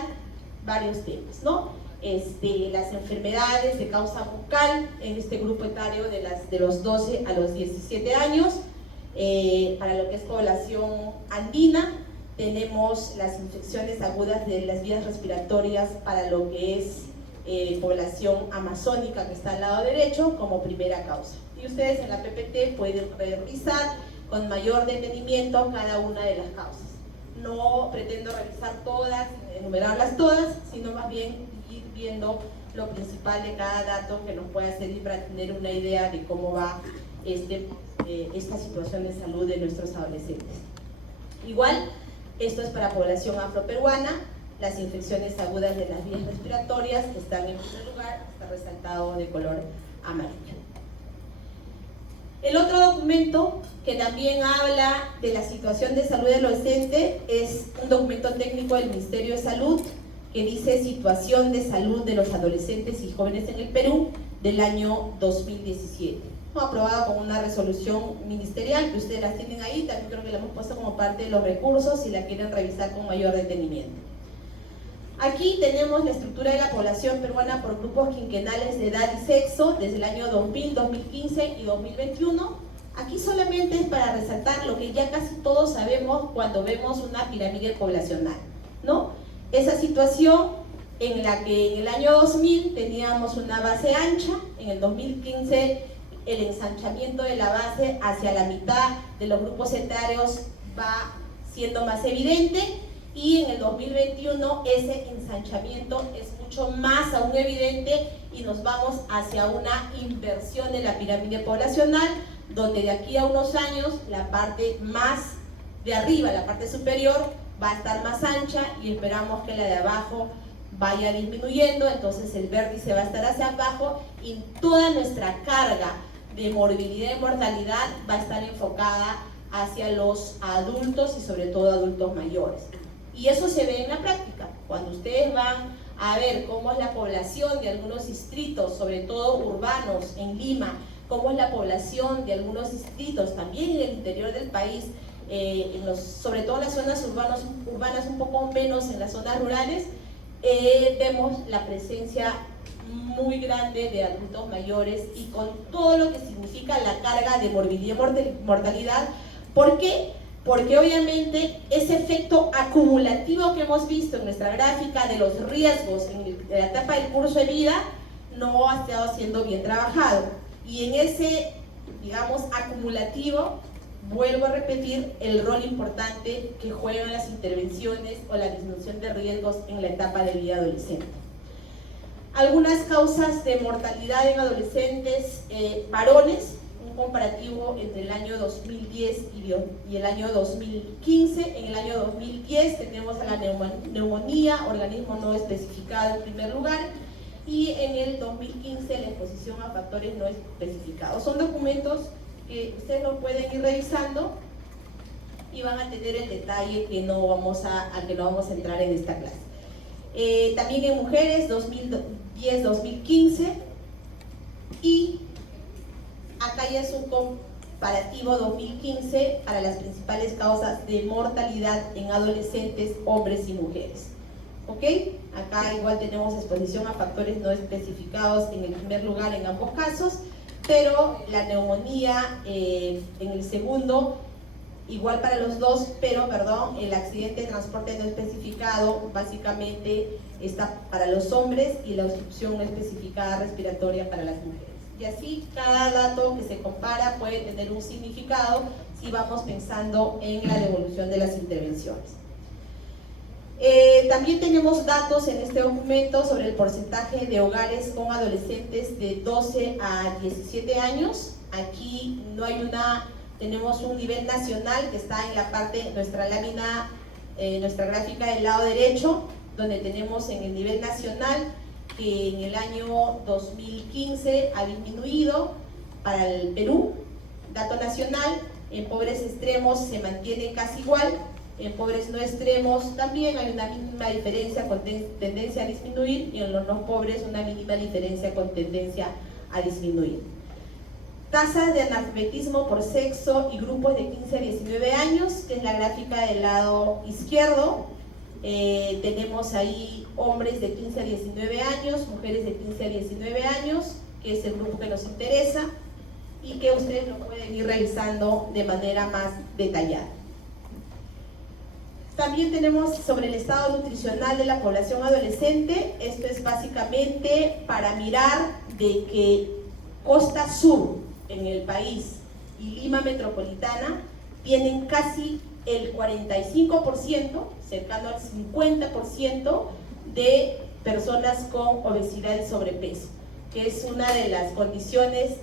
varios temas, ¿no? Las enfermedades de causa bucal en este grupo etario de los 12 a los 17 años. Para lo que es población andina, tenemos las infecciones agudas de las vías respiratorias para lo que es población amazónica, que está al lado derecho, como primera causa. Y ustedes en la PPT pueden revisar con mayor detenimiento cada una de las causas. No pretendo revisar todas, enumerarlas todas, sino más bien ir viendo lo principal de cada dato que nos pueda servir para tener una idea de cómo va esta situación de salud de nuestros adolescentes. Igual, esto es para población afroperuana, las infecciones agudas de las vías respiratorias que están en primer lugar, está resaltado de color amarillo. El otro documento que también habla de la situación de salud adolescente es un documento técnico del Ministerio de Salud que dice situación de salud de los adolescentes y jóvenes en el Perú del año 2017. Aprobado con una resolución ministerial que ustedes las tienen ahí, también creo que la hemos puesto como parte de los recursos si la quieren revisar con mayor detenimiento. Aquí tenemos la estructura de la población peruana por grupos quinquenales de edad y sexo desde el año 2000, 2015 y 2021. Aquí solamente es para resaltar lo que ya casi todos sabemos cuando vemos una pirámide poblacional, ¿no? Esa situación en la que en el año 2000 teníamos una base ancha, en el 2015 el ensanchamiento de la base hacia la mitad de los grupos etarios va siendo más evidente, y en el 2021 ese ensanchamiento es mucho más aún evidente y nos vamos hacia una inversión de la pirámide poblacional, donde de aquí a unos años la parte más de arriba, la parte superior, va a estar más ancha y esperamos que la de abajo vaya disminuyendo, entonces el vértice va a estar hacia abajo y toda nuestra carga de morbilidad y mortalidad va a estar enfocada hacia los adultos y sobre todo adultos mayores. Y eso se ve en la práctica. Cuando ustedes van a ver cómo es la población de algunos distritos, sobre todo urbanos en Lima, cómo es la población de algunos distritos también en el interior del país, sobre todo en las zonas urbanas un poco menos en las zonas rurales, vemos la presencia muy grande de adultos mayores y con todo lo que significa la carga de morbilidad y mortalidad. ¿Por qué? Porque obviamente ese efecto acumulativo que hemos visto en nuestra gráfica de los riesgos en la etapa del curso de vida no ha estado siendo bien trabajado. Y en ese, digamos, acumulativo, vuelvo a repetir el rol importante que juegan las intervenciones o la disminución de riesgos en la etapa de vida adolescente. Algunas causas de mortalidad en adolescentes varones, un comparativo entre el año 2010 y el año 2015. En el año 2010 tenemos a la neumonía, organismo no especificado en primer lugar, y en el 2015 la exposición a factores no especificados. Son documentos que ustedes lo pueden ir revisando y van a tener el detalle que no vamos a entrar en esta clase. También en mujeres 2010-2015, y acá ya es un comparativo 2015 para las principales causas de mortalidad en adolescentes, hombres y mujeres. ¿Ok? Acá igual tenemos exposición a factores no especificados en el primer lugar en ambos casos, pero la neumonía en el segundo, igual para los dos, pero perdón, el accidente de transporte no especificado básicamente está para los hombres y la obstrucción no especificada respiratoria para las mujeres. Y así cada dato que se compara puede tener un significado si vamos pensando en la devolución de las intervenciones. También tenemos datos en este documento sobre el porcentaje de hogares con adolescentes de 12 a 17 años. Aquí no hay tenemos un nivel nacional que está en la parte, nuestra lámina, nuestra gráfica del lado derecho, donde tenemos en el nivel nacional que en el año 2015 ha disminuido para el Perú. Dato nacional, en pobres extremos se mantiene casi igual, en pobres no extremos también hay una mínima diferencia con tendencia a disminuir, y en los no pobres una mínima diferencia con tendencia a disminuir. Tasas de analfabetismo por sexo y grupos de 15 a 19 años, que es la gráfica del lado izquierdo. Tenemos ahí hombres de 15 a 19 años, mujeres de 15 a 19 años, que es el grupo que nos interesa y que ustedes lo pueden ir revisando de manera más detallada. También tenemos sobre el estado nutricional de la población adolescente. Esto es básicamente para mirar de que Costa Sur en el país y Lima metropolitana tienen casi el 45%, cercano al 50% de personas con obesidad y sobrepeso, que es una de las condiciones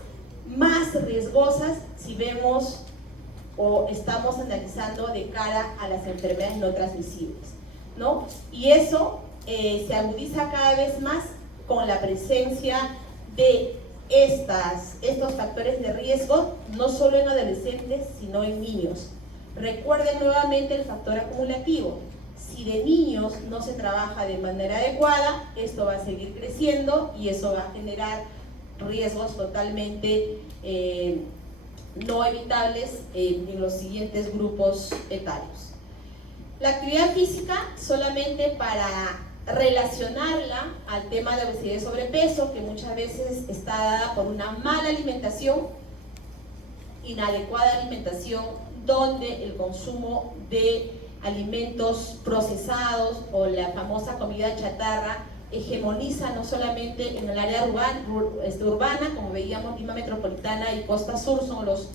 más riesgosas si vemos o estamos analizando de cara a las enfermedades no transmisibles, ¿no? Y eso se agudiza cada vez más con la presencia de estos factores de riesgo, no solo en adolescentes, sino en niños. Recuerden nuevamente el factor acumulativo. Si de niños no se trabaja de manera adecuada, esto va a seguir creciendo y eso va a generar riesgos totalmente no evitables en los siguientes grupos etarios. La actividad física, solamente para relacionarla al tema de obesidad y sobrepeso, que muchas veces está dada por una mala alimentación, inadecuada alimentación, donde el consumo de alimentos procesados o la famosa comida chatarra hegemoniza no solamente en el área urbana, como veíamos, Lima metropolitana y Costa Sur son los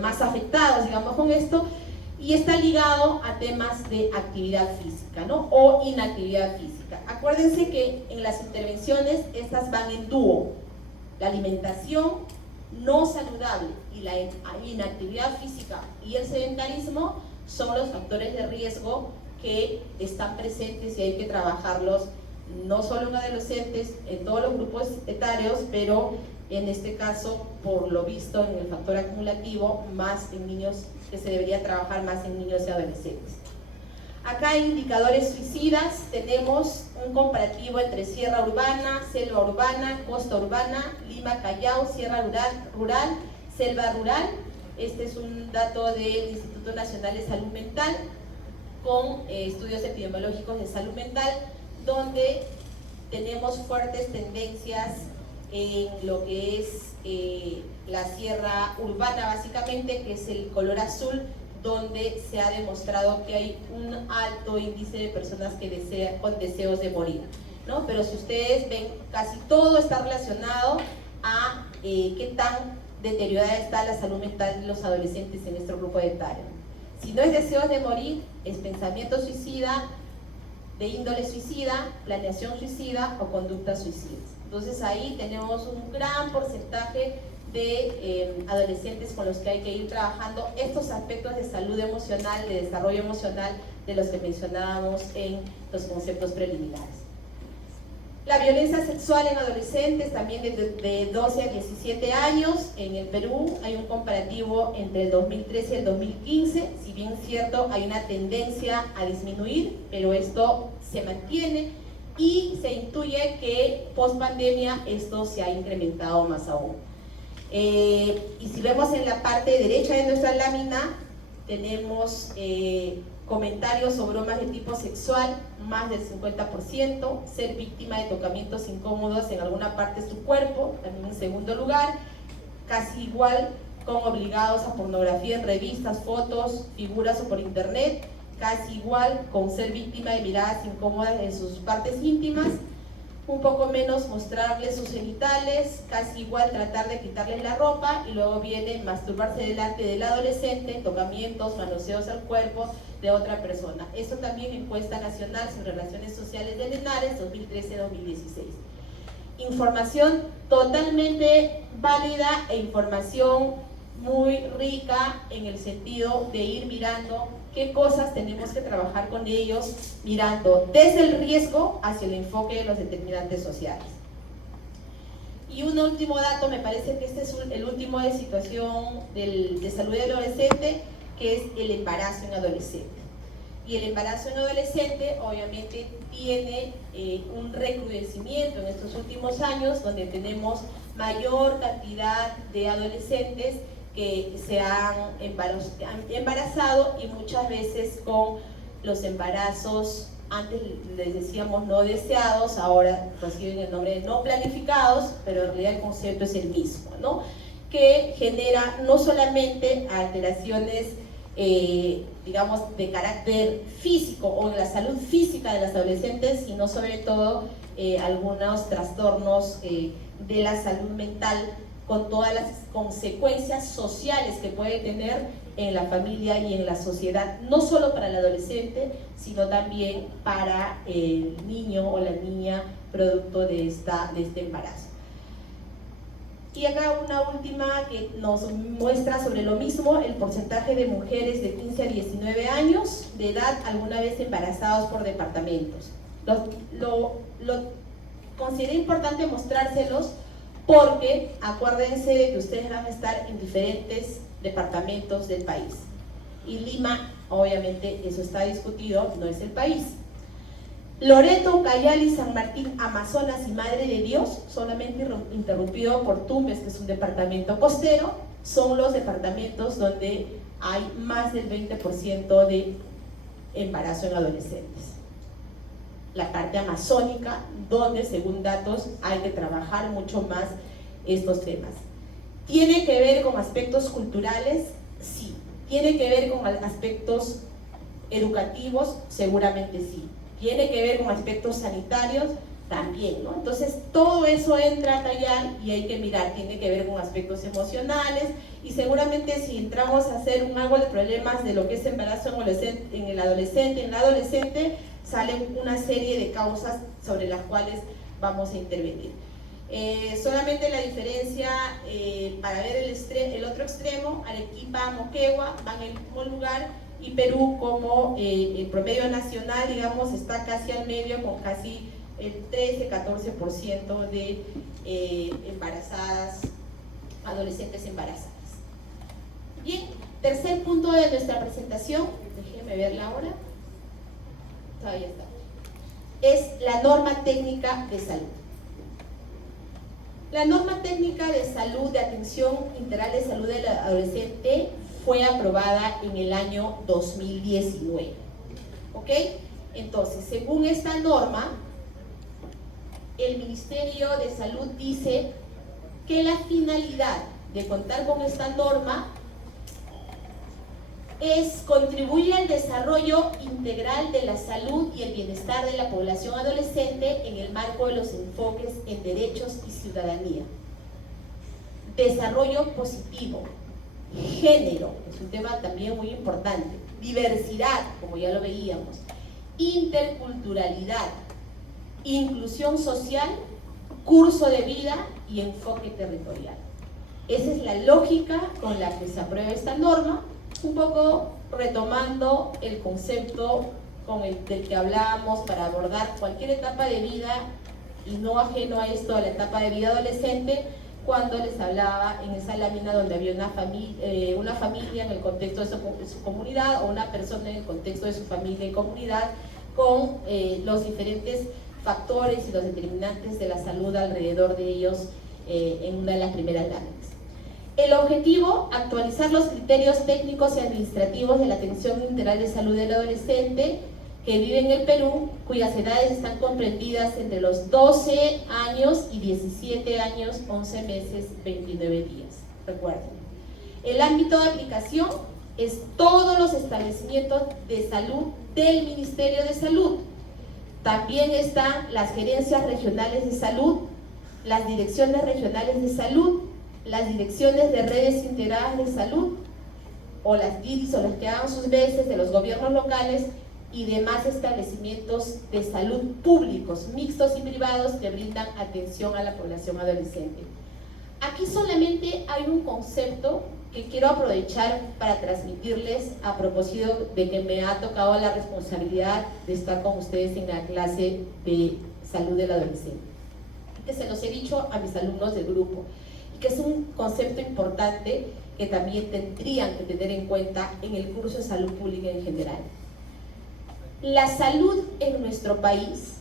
más afectados, digamos, con esto, y está ligado a temas de actividad física, ¿no? O inactividad física. Acuérdense que en las intervenciones estas van en dúo. La alimentación no saludable y la inactividad física y el sedentarismo son los factores de riesgo que están presentes y hay que trabajarlos no solo en adolescentes, en todos los grupos etarios, pero en este caso, por lo visto en el factor acumulativo, más en niños, que se debería trabajar más en niños y adolescentes. Acá en indicadores suicidas tenemos un comparativo entre sierra urbana, selva urbana, costa urbana, Lima, Callao, sierra rural, selva rural. Este es un dato del Instituto Nacional de Salud Mental con estudios epidemiológicos de salud mental, donde tenemos fuertes tendencias en lo que es la sierra urbana básicamente, que es el color azul, donde se ha demostrado que hay un alto índice de personas que con deseos de morir, ¿no? Pero si ustedes ven, casi todo está relacionado a qué tan deteriorada está la salud mental de los adolescentes en nuestro grupo etario. Si no es deseos de morir, es pensamiento suicida, de índole suicida, planeación suicida o conductas suicidas. Entonces ahí tenemos un gran porcentaje de adolescentes con los que hay que ir trabajando estos aspectos de salud emocional, de desarrollo emocional, de los que mencionábamos en los conceptos preliminares. La violencia sexual en adolescentes, también de 12 a 17 años. En el Perú hay un comparativo entre el 2013 y el 2015. Si bien es cierto, hay una tendencia a disminuir, pero esto se mantiene y se intuye que post pandemia esto se ha incrementado más aún. Y si vemos en la parte derecha de nuestra lámina, tenemos comentarios o bromas de tipo sexual, más del 50%, ser víctima de tocamientos incómodos en alguna parte de su cuerpo, también en segundo lugar, casi igual con obligados a pornografía en revistas, fotos, figuras o por internet, casi igual con ser víctima de miradas incómodas en sus partes íntimas, un poco menos mostrarles sus genitales, casi igual tratar de quitarles la ropa, y luego viene masturbarse delante del adolescente, tocamientos, manoseos al cuerpo de otra persona. Esto también encuesta nacional sobre relaciones sociales de Linares 2013-2016. Información totalmente válida e información muy rica en el sentido de ir mirando qué cosas tenemos que trabajar con ellos, mirando desde el riesgo hacia el enfoque de los determinantes sociales. Y un último dato, me parece que este es el último de situación de salud del adolescente, que es el embarazo en adolescente. Y el embarazo en adolescente obviamente tiene un recrudecimiento en estos últimos años, donde tenemos mayor cantidad de adolescentes que se han embarazado, y muchas veces con los embarazos, antes les decíamos no deseados, ahora reciben el nombre de no planificados, pero en realidad el concepto es el mismo, ¿no? Que genera no solamente alteraciones digamos de carácter físico o en la salud física de las adolescentes, sino sobre todo algunos trastornos de la salud mental, con todas las consecuencias sociales que puede tener en la familia y en la sociedad, no solo para el adolescente, sino también para el niño o la niña producto de este embarazo. Y acá una última que nos muestra sobre lo mismo, el porcentaje de mujeres de 15 a 19 años de edad alguna vez embarazados por departamentos. Lo consideré importante mostrárselos porque acuérdense de que ustedes van a estar en diferentes departamentos del país. Y Lima, obviamente, eso está discutido, no es el país. Loreto, Cayali, San Martín, Amazonas y Madre de Dios, solamente interrumpido por Tumbes, que es un departamento costero, son los departamentos donde hay más del 20% de embarazo en adolescentes. La parte amazónica, donde según datos hay que trabajar mucho más estos temas. ¿Tiene que ver con aspectos culturales? Sí. ¿Tiene que ver con aspectos educativos? Seguramente sí. ¿Tiene que ver con aspectos sanitarios? También, ¿no? Entonces todo eso entra acá ya y hay que mirar, tiene que ver con aspectos emocionales, y seguramente si entramos a hacer un árbol de problemas de lo que es embarazo en el adolescente, salen una serie de causas sobre las cuales vamos a intervenir. Solamente la diferencia, para ver el otro extremo, Arequipa, Moquegua van en el mismo lugar, y Perú, como el promedio nacional, digamos, está casi al medio, con casi el 13-14% de embarazadas, adolescentes embarazadas. Bien, tercer punto de nuestra presentación, déjenme ver la hora, todavía está, es la norma técnica de salud. La norma técnica de salud, de atención integral de salud del adolescente, fue aprobada en el año 2019. ¿Ok? Entonces, según esta norma, el Ministerio de Salud dice que la finalidad de contar con esta norma es contribuir al desarrollo integral de la salud y el bienestar de la población adolescente en el marco de los enfoques en derechos y ciudadanía. Desarrollo positivo, género, es un tema también muy importante, diversidad, como ya lo veíamos, interculturalidad, inclusión social, curso de vida y enfoque territorial. Esa es la lógica con la que se aprueba esta norma, un poco retomando el concepto del que hablábamos para abordar cualquier etapa de vida, y no ajeno a esto, a la etapa de vida adolescente, cuando les hablaba en esa lámina donde había una familia en el contexto de su comunidad, o una persona en el contexto de su familia y comunidad, con los diferentes factores y los determinantes de la salud alrededor de ellos, en una de las primeras láminas. El objetivo: actualizar los criterios técnicos y administrativos de la atención integral de salud del adolescente que vive en el Perú, cuyas edades están comprendidas entre los 12 años y 17 años, 11 meses, 29 días. Recuerden, el ámbito de aplicación es todos los establecimientos de salud del Ministerio de Salud. También están las gerencias regionales de salud, las direcciones regionales de salud, las direcciones de redes integradas de salud, o las DIRIS, o las que hagan sus veces, de los gobiernos locales, y demás establecimientos de salud públicos, mixtos y privados, que brindan atención a la población adolescente. Aquí solamente hay un concepto que quiero aprovechar para transmitirles, a propósito de que me ha tocado la responsabilidad de estar con ustedes en la clase de salud del adolescente, que se los he dicho a mis alumnos del grupo, que es un concepto importante que también tendrían que tener en cuenta en el curso de salud pública en general. La salud en nuestro país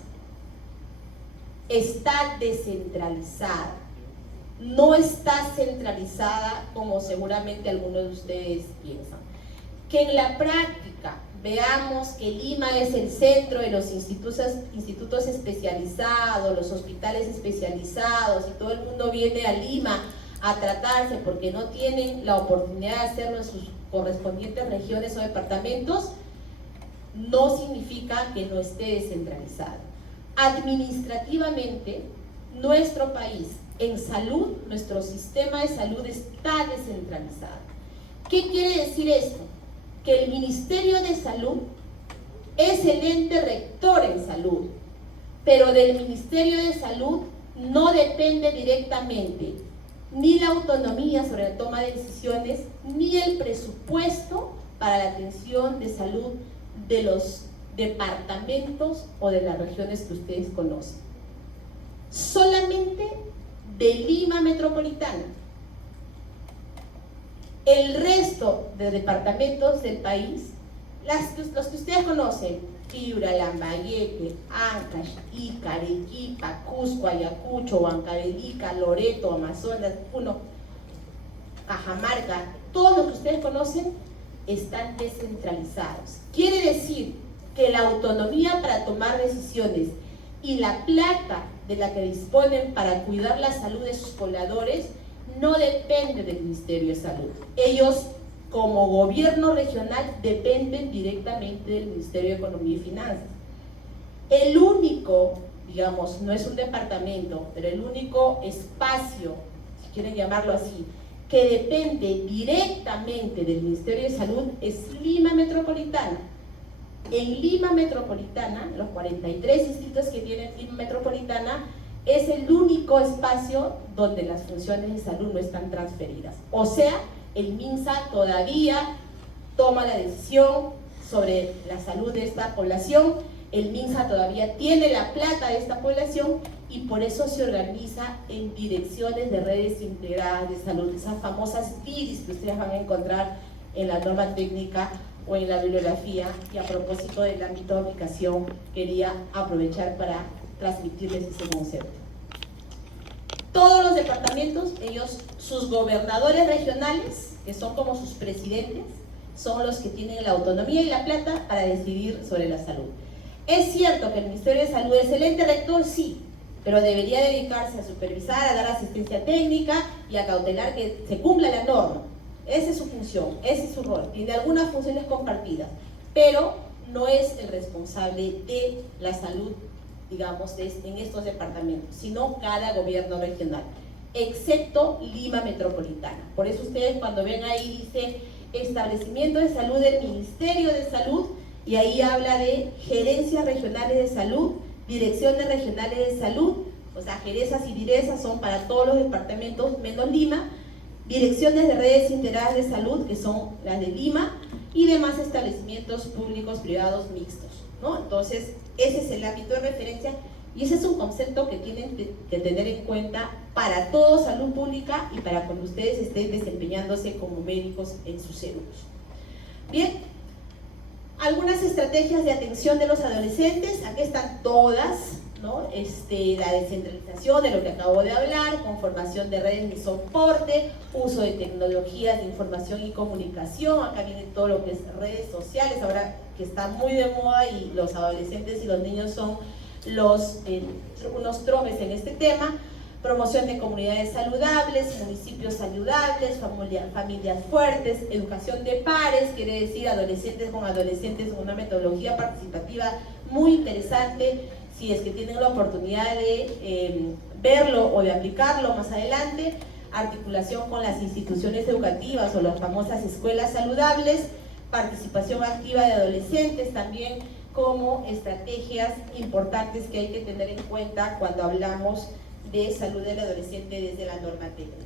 está descentralizada, no está centralizada como seguramente algunos de ustedes piensan. Que en la práctica veamos que Lima es el centro de los institutos especializados, los hospitales especializados, y todo el mundo viene a Lima a tratarse porque no tienen la oportunidad de hacerlo en sus correspondientes regiones o departamentos, no significa que no esté descentralizado. Administrativamente, nuestro país en salud, nuestro sistema de salud está descentralizado. ¿Qué quiere decir esto? Que el Ministerio de Salud es el ente rector en salud, pero del Ministerio de Salud no depende directamente ni la autonomía sobre la toma de decisiones, ni el presupuesto para la atención de salud de los departamentos o de las regiones que ustedes conocen. Solamente de Lima metropolitana. El resto de departamentos del país, los que ustedes conocen, Piura, Lambayeque, Ancash, Ica, Arequipa, Cusco, Ayacucho, Huancavelica, Loreto, Amazonas, Puno, Cajamarca, todos los que ustedes conocen están descentralizados. Quiere decir que la autonomía para tomar decisiones y la plata de la que disponen para cuidar la salud de sus pobladores no depende del Ministerio de Salud. Ellos, como gobierno regional, dependen directamente del Ministerio de Economía y Finanzas. El único, digamos, no es un departamento, pero el único espacio, si quieren llamarlo así, que depende directamente del Ministerio de Salud es Lima Metropolitana. En Lima Metropolitana, los 43 distritos que tiene Lima Metropolitana, es el único espacio donde las funciones de salud no están transferidas. O sea, el MINSA todavía toma la decisión sobre la salud de esta población, el MINSA todavía tiene la plata de esta población y por eso se organiza en direcciones de redes integradas de salud, esas famosas DIRIS que ustedes van a encontrar en la norma técnica o en la bibliografía. Y a propósito del ámbito de aplicación, quería aprovechar para transmitirles ese concepto. Todos los departamentos, sus gobernadores regionales, que son como sus presidentes, son los que tienen la autonomía y la plata para decidir sobre la salud. Es cierto que el Ministerio de Salud es el ente rector, sí, pero debería dedicarse a supervisar, a dar asistencia técnica y a cautelar que se cumpla la norma. Esa es su función, ese es su rol. Tiene algunas funciones compartidas, pero no es el responsable de la salud, digamos, en estos departamentos, sino cada gobierno regional, excepto Lima Metropolitana. Por eso ustedes cuando ven ahí dice establecimiento de salud del Ministerio de Salud, y ahí habla de gerencias regionales de salud, direcciones regionales de salud, o sea, gerezas y direzas son para todos los departamentos menos Lima, direcciones de redes integradas de salud, que son las de Lima, y demás establecimientos públicos, privados, mixtos, ¿no? Entonces, ese es el ámbito de referencia y ese es un concepto que tienen que tener en cuenta para todo salud pública y para cuando ustedes estén desempeñándose como médicos en sus células. Bien, algunas estrategias de atención de los adolescentes, aquí están todas, ¿no? La descentralización de lo que acabo de hablar, conformación de redes de soporte, uso de tecnologías de información y comunicación, acá viene todo lo que es redes sociales, ahora que está muy de moda y los adolescentes y los niños son unos troves en este tema. Promoción de comunidades saludables, municipios saludables, familias fuertes, educación de pares, quiere decir adolescentes con una metodología participativa muy interesante, si es que tienen la oportunidad de verlo o de aplicarlo más adelante. Articulación con las instituciones educativas o las famosas escuelas saludables, participación activa de adolescentes también como estrategias importantes que hay que tener en cuenta cuando hablamos de salud del adolescente desde la norma técnica.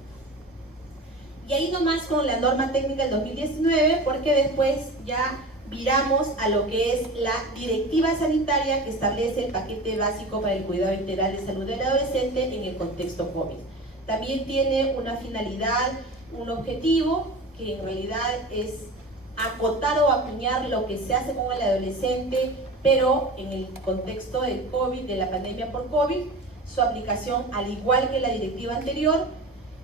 Y ahí nomás con la norma técnica del 2019, porque después ya viramos a lo que es la directiva sanitaria que establece el paquete básico para el cuidado integral de salud del adolescente en el contexto COVID. También tiene una finalidad, un objetivo, que en realidad es acotar o acuñar lo que se hace con el adolescente, pero en el contexto del COVID, de la pandemia por COVID, su aplicación al igual que la directiva anterior,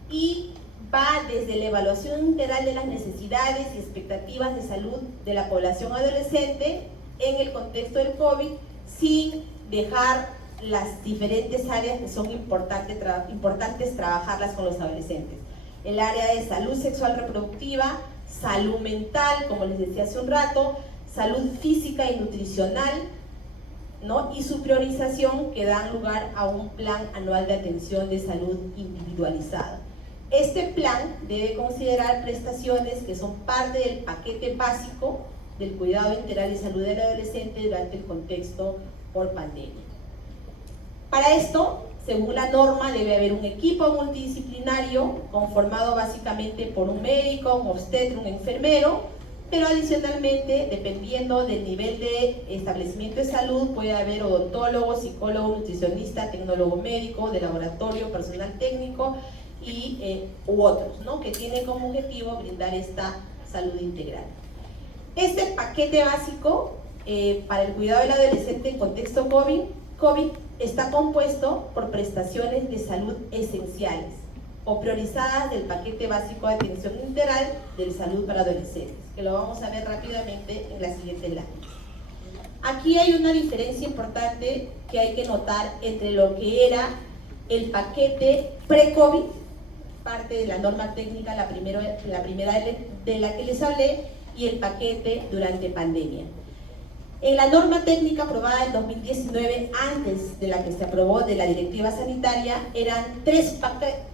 y va desde la evaluación integral de las necesidades y expectativas de salud de la población adolescente en el contexto del COVID, sin dejar las diferentes áreas que son importantes trabajarlas con los adolescentes. El área de salud sexual reproductiva, salud mental, como les decía hace un rato, salud física y nutricional, ¿no? Y su priorización, que da lugar a un plan anual de atención de salud individualizada. Este plan debe considerar prestaciones que son parte del paquete básico del cuidado integral y salud del adolescente durante el contexto por pandemia. Para esto, según la norma, debe haber un equipo multidisciplinario conformado básicamente por un médico, un obstetra, un enfermero, pero adicionalmente, dependiendo del nivel de establecimiento de salud, puede haber odontólogo, psicólogo, nutricionista, tecnólogo médico, de laboratorio, personal técnico u otros, ¿no? Que tienen como objetivo brindar esta salud integral. Este paquete básico para el cuidado del adolescente en contexto COVID está compuesto por prestaciones de salud esenciales o priorizadas del paquete básico de atención integral de salud para adolescentes, que lo vamos a ver rápidamente en la siguiente lámina. Aquí hay una diferencia importante que hay que notar entre lo que era el paquete pre-COVID, parte de la norma técnica, la primera de la que les hablé, y el paquete durante pandemia. En la norma técnica aprobada en 2019, antes de la que se aprobó de la directiva sanitaria, eran 3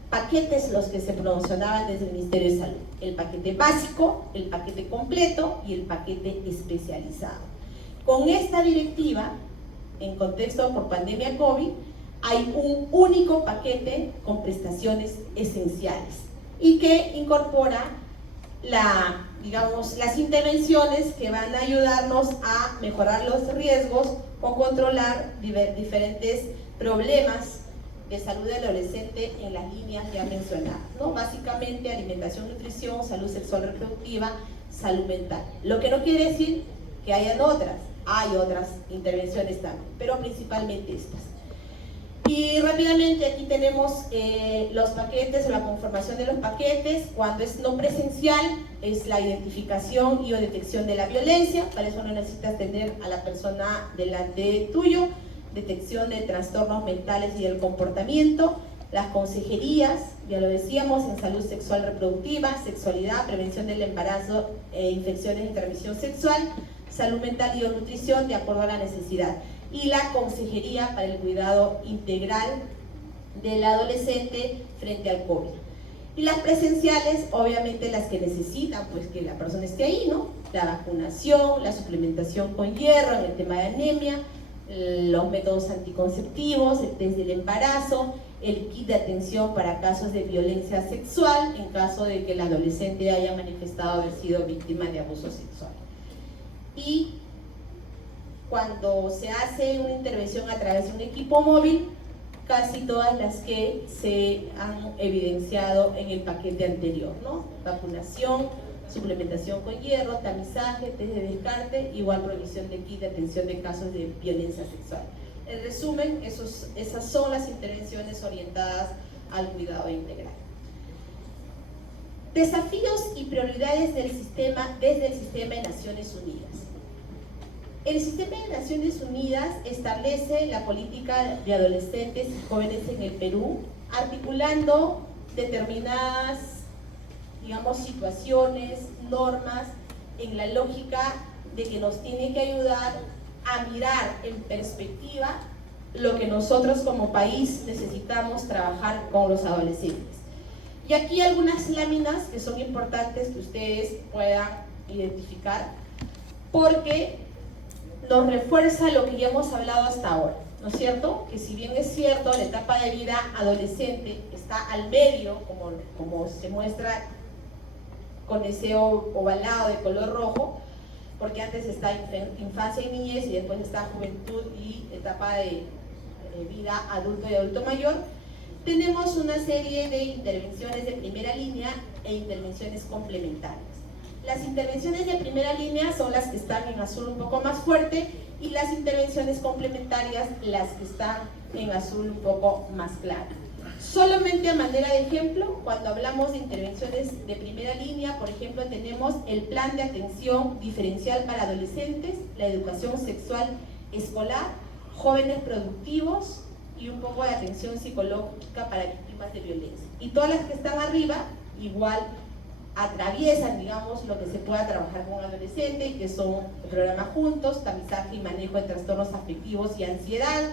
paquetes los que se promocionaban desde el Ministerio de Salud: el paquete básico, el paquete completo y el paquete especializado. Con esta directiva, en contexto por pandemia COVID, hay un único paquete con prestaciones esenciales y que incorpora las intervenciones que van a ayudarnos a mejorar los riesgos o controlar diferentes problemas de salud del adolescente en las líneas ya mencionadas, ¿no? Básicamente alimentación, nutrición, salud sexual reproductiva, salud mental. Lo que no quiere decir que hayan otras, hay otras intervenciones también, pero principalmente estas. Y rápidamente aquí tenemos los paquetes o la conformación de los paquetes. Cuando es no presencial es la identificación y o detección de la violencia, para eso no necesitas tener a la persona delante tuyo. Detección de trastornos mentales y del comportamiento, las consejerías, ya lo decíamos, en salud sexual reproductiva, sexualidad, prevención del embarazo e infecciones de transmisión sexual, salud mental y o nutrición de acuerdo a la necesidad, y la consejería para el cuidado integral del adolescente frente al COVID. Y las presenciales, obviamente las que necesitan, pues que la persona esté ahí, ¿no? La vacunación, la suplementación con hierro en el tema de anemia, los métodos anticonceptivos, el test del embarazo, el kit de atención para casos de violencia sexual en caso de que el adolescente haya manifestado haber sido víctima de abuso sexual. Y cuando se hace una intervención a través de un equipo móvil, casi todas las que se han evidenciado en el paquete anterior, ¿no? Vacunación, suplementación con hierro, tamizaje, test de descarte, igual provisión de kit de atención de casos de violencia sexual. En resumen, esas son las intervenciones orientadas al cuidado integral. Desafíos y prioridades del sistema desde el sistema de Naciones Unidas. El sistema de Naciones Unidas establece la política de adolescentes y jóvenes en el Perú, articulando determinadas, digamos, situaciones, normas, en la lógica de que nos tiene que ayudar a mirar en perspectiva lo que nosotros como país necesitamos trabajar con los adolescentes. Y aquí algunas láminas que son importantes que ustedes puedan identificar, porque nos refuerza lo que ya hemos hablado hasta ahora, ¿no es cierto? Que si bien es cierto, la etapa de vida adolescente está al medio, como se muestra con ese ovalado de color rojo, porque antes está infancia y niñez y después está juventud y etapa de vida adulto y adulto mayor, tenemos una serie de intervenciones de primera línea e intervenciones complementarias. Las intervenciones de primera línea son las que están en azul un poco más fuerte y las intervenciones complementarias las que están en azul un poco más claro. Solamente a manera de ejemplo, cuando hablamos de intervenciones de primera línea, por ejemplo, tenemos el plan de atención diferencial para adolescentes, la educación sexual escolar, jóvenes productivos y un poco de atención psicológica para víctimas de violencia. Y todas las que están arriba, igual atraviesan, digamos, lo que se pueda trabajar con un adolescente, y que son el programa Juntos, tamizaje y manejo de trastornos afectivos y ansiedad.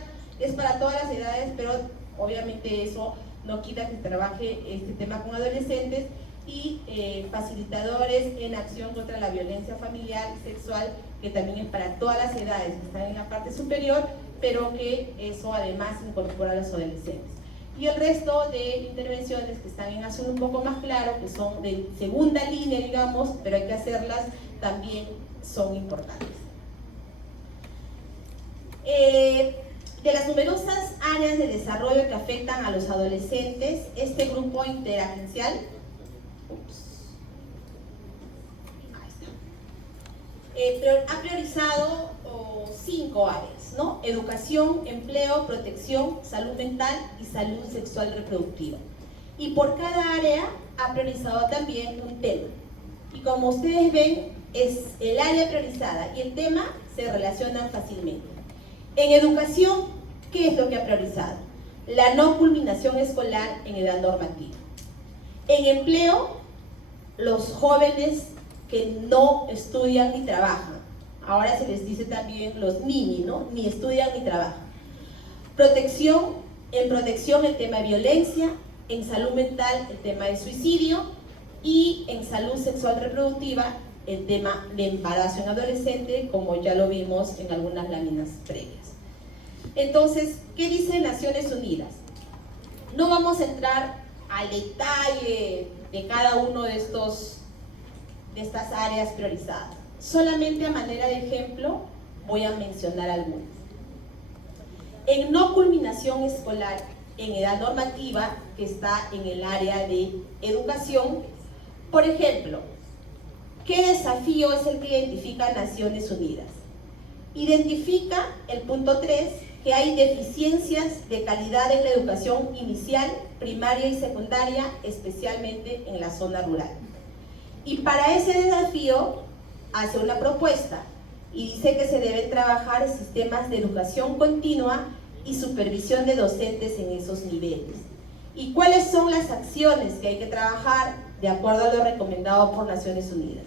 Es para todas las edades, pero obviamente eso no quita que se trabaje este tema con adolescentes, y facilitadores en acción contra la violencia familiar y sexual, que también es para todas las edades, que están en la parte superior, pero que eso además incorpora a los adolescentes. Y el resto de intervenciones que están en azul un poco más claro, que son de segunda línea, digamos, pero hay que hacerlas, también son importantes. De las numerosas áreas de desarrollo que afectan a los adolescentes, este grupo interagencial ha priorizado 5 áreas, ¿no? Educación, empleo, protección, salud mental y salud sexual reproductiva. Y por cada área ha priorizado también un tema. Y como ustedes ven, es el área priorizada y el tema se relacionan fácilmente. En educación, ¿qué es lo que ha priorizado? La no culminación escolar en edad normativa. En empleo, los jóvenes que no estudian ni trabajan. Ahora se les dice también los NINI, ¿no? Ni estudian ni trabajan. Protección, en protección el tema de violencia, en salud mental el tema de suicidio, y en salud sexual reproductiva el tema de embarazo en adolescente, como ya lo vimos en algunas láminas previas. Entonces, ¿qué dice Naciones Unidas? No vamos a entrar al detalle de cada uno de estas áreas priorizadas. Solamente a manera de ejemplo voy a mencionar algunas. En no culminación escolar, en edad normativa, que está en el área de educación, por ejemplo, ¿qué desafío es el que identifica Naciones Unidas? Identifica, el punto 3, que hay deficiencias de calidad en la educación inicial, primaria y secundaria, especialmente en la zona rural. Y para ese desafío hace una propuesta y dice que se deben trabajar sistemas de educación continua y supervisión de docentes en esos niveles. ¿Y cuáles son las acciones que hay que trabajar de acuerdo a lo recomendado por Naciones Unidas?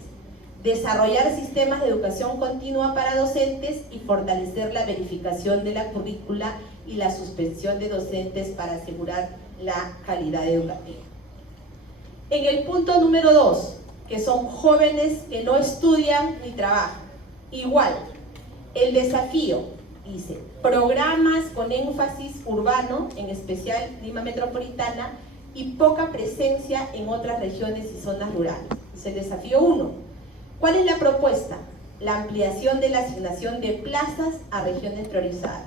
Desarrollar sistemas de educación continua para docentes y fortalecer la verificación de la currícula y la suspensión de docentes para asegurar la calidad educativa. En el punto número 2, que son jóvenes que no estudian ni trabajan, igual, el desafío, dice, programas con énfasis urbano, en especial Lima Metropolitana, y poca presencia en otras regiones y zonas rurales. Es el desafío 1. ¿Cuál es la propuesta? La ampliación de la asignación de plazas a regiones priorizadas.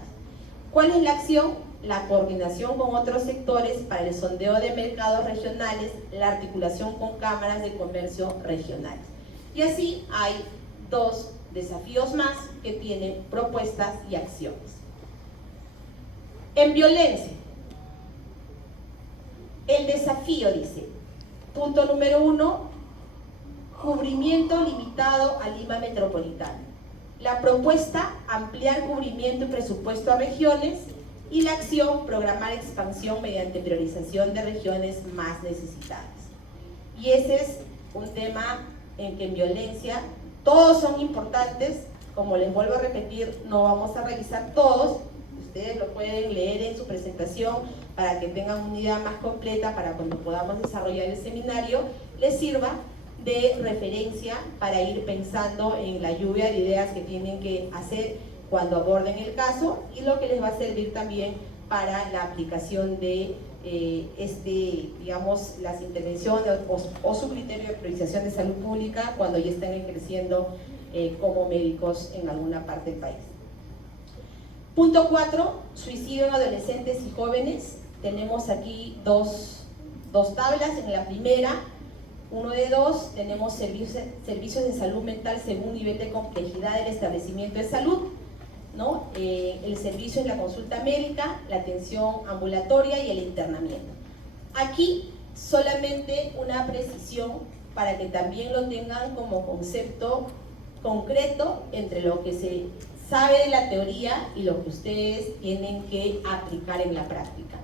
¿Cuál es la acción? La coordinación con otros sectores para el sondeo de mercados regionales, la articulación con cámaras de comercio regionales. Y así hay 2 desafíos más que tienen propuestas y acciones. En violencia, el desafío dice, punto número 1, cubrimiento limitado a Lima Metropolitana. La propuesta, ampliar cubrimiento y presupuesto a regiones, y la acción, programar expansión mediante priorización de regiones más necesitadas. Y ese es un tema en que en violencia todos son importantes. Como les vuelvo a repetir, no vamos a revisar todos, ustedes lo pueden leer en su presentación para que tengan una idea más completa, para cuando podamos desarrollar el seminario les sirva de referencia para ir pensando en la lluvia de ideas que tienen que hacer cuando aborden el caso, y lo que les va a servir también para la aplicación de digamos, las intervenciones o su criterio de priorización de salud pública cuando ya estén ejerciendo como médicos en alguna parte del país. Punto 4, suicidio en adolescentes y jóvenes. Tenemos aquí dos tablas. En la primera, 1 de 2, tenemos servicios de salud mental según nivel de complejidad del establecimiento de salud, ¿no? El servicio en la consulta médica, la atención ambulatoria y el internamiento. Aquí solamente una precisión para que también lo tengan como concepto concreto entre lo que se sabe de la teoría y lo que ustedes tienen que aplicar en la práctica.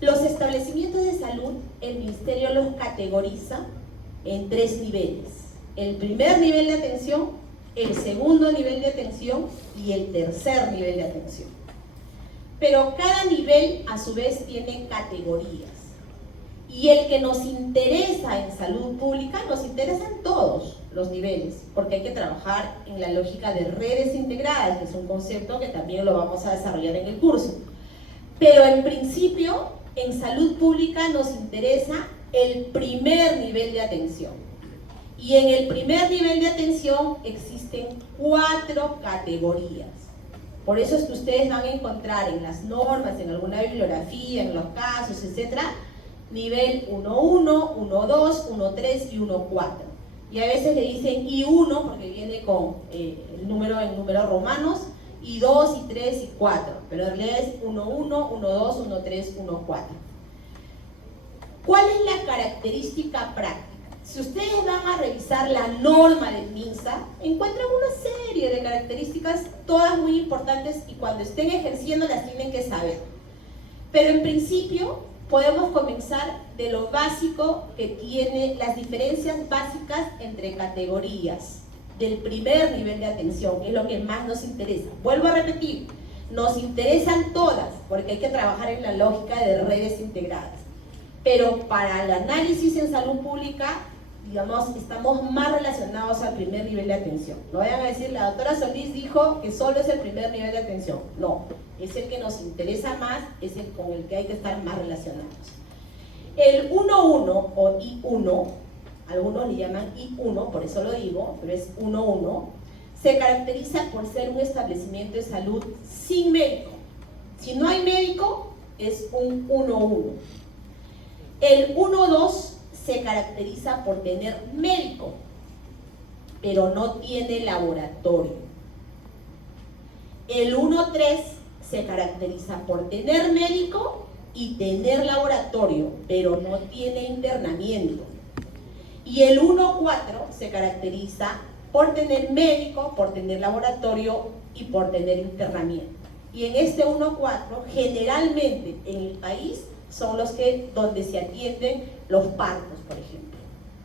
Los establecimientos de salud, el Ministerio los categoriza en 3 niveles. El primer nivel de atención, el segundo nivel de atención y el tercer nivel de atención. Pero cada nivel a su vez tiene categorías. Y el que nos interesa en salud pública, nos interesan todos los niveles, porque hay que trabajar en la lógica de redes integradas, que es un concepto que también lo vamos a desarrollar en el curso. Pero en principio, en salud pública nos interesa el primer nivel de atención. Y en el primer nivel de atención existen 4 categorías. Por eso es que ustedes van a encontrar en las normas, en alguna bibliografía, en los casos, etcétera, nivel 1.1, 1.2, 1.3 y 1.4. Y a veces le dicen I1 porque viene con el número en números romanos, I2, I3 y 4, pero en realidad es 1.1, 1.2, 1.3, 1.4. ¿Cuál es la característica práctica? Si ustedes van a revisar la norma del MINSA, encuentran una serie de características, todas muy importantes, y cuando estén ejerciendo las tienen que saber. Pero en principio podemos comenzar de lo básico que tiene las diferencias básicas entre categorías del primer nivel de atención, que es lo que más nos interesa. Vuelvo a repetir, nos interesan todas, porque hay que trabajar en la lógica de redes integradas. Pero para el análisis en salud pública digamos, estamos más relacionados al primer nivel de atención. No vayan a decir, la doctora Solís dijo que solo es el primer nivel de atención. No, es el que nos interesa más, es el con el que hay que estar más relacionados. El 1-1 o I1, algunos le llaman I1, por eso lo digo, pero es 1-1, se caracteriza por ser un establecimiento de salud sin médico. Si no hay médico, es un 1-1. El 1-2 se caracteriza por tener médico, pero no tiene laboratorio. El 1-3 se caracteriza por tener médico y tener laboratorio, pero no tiene internamiento. Y el 1-4 se caracteriza por tener médico, por tener laboratorio y por tener internamiento. Y en este 1-4, generalmente en el país, son los que, donde se atienden los partos, por ejemplo,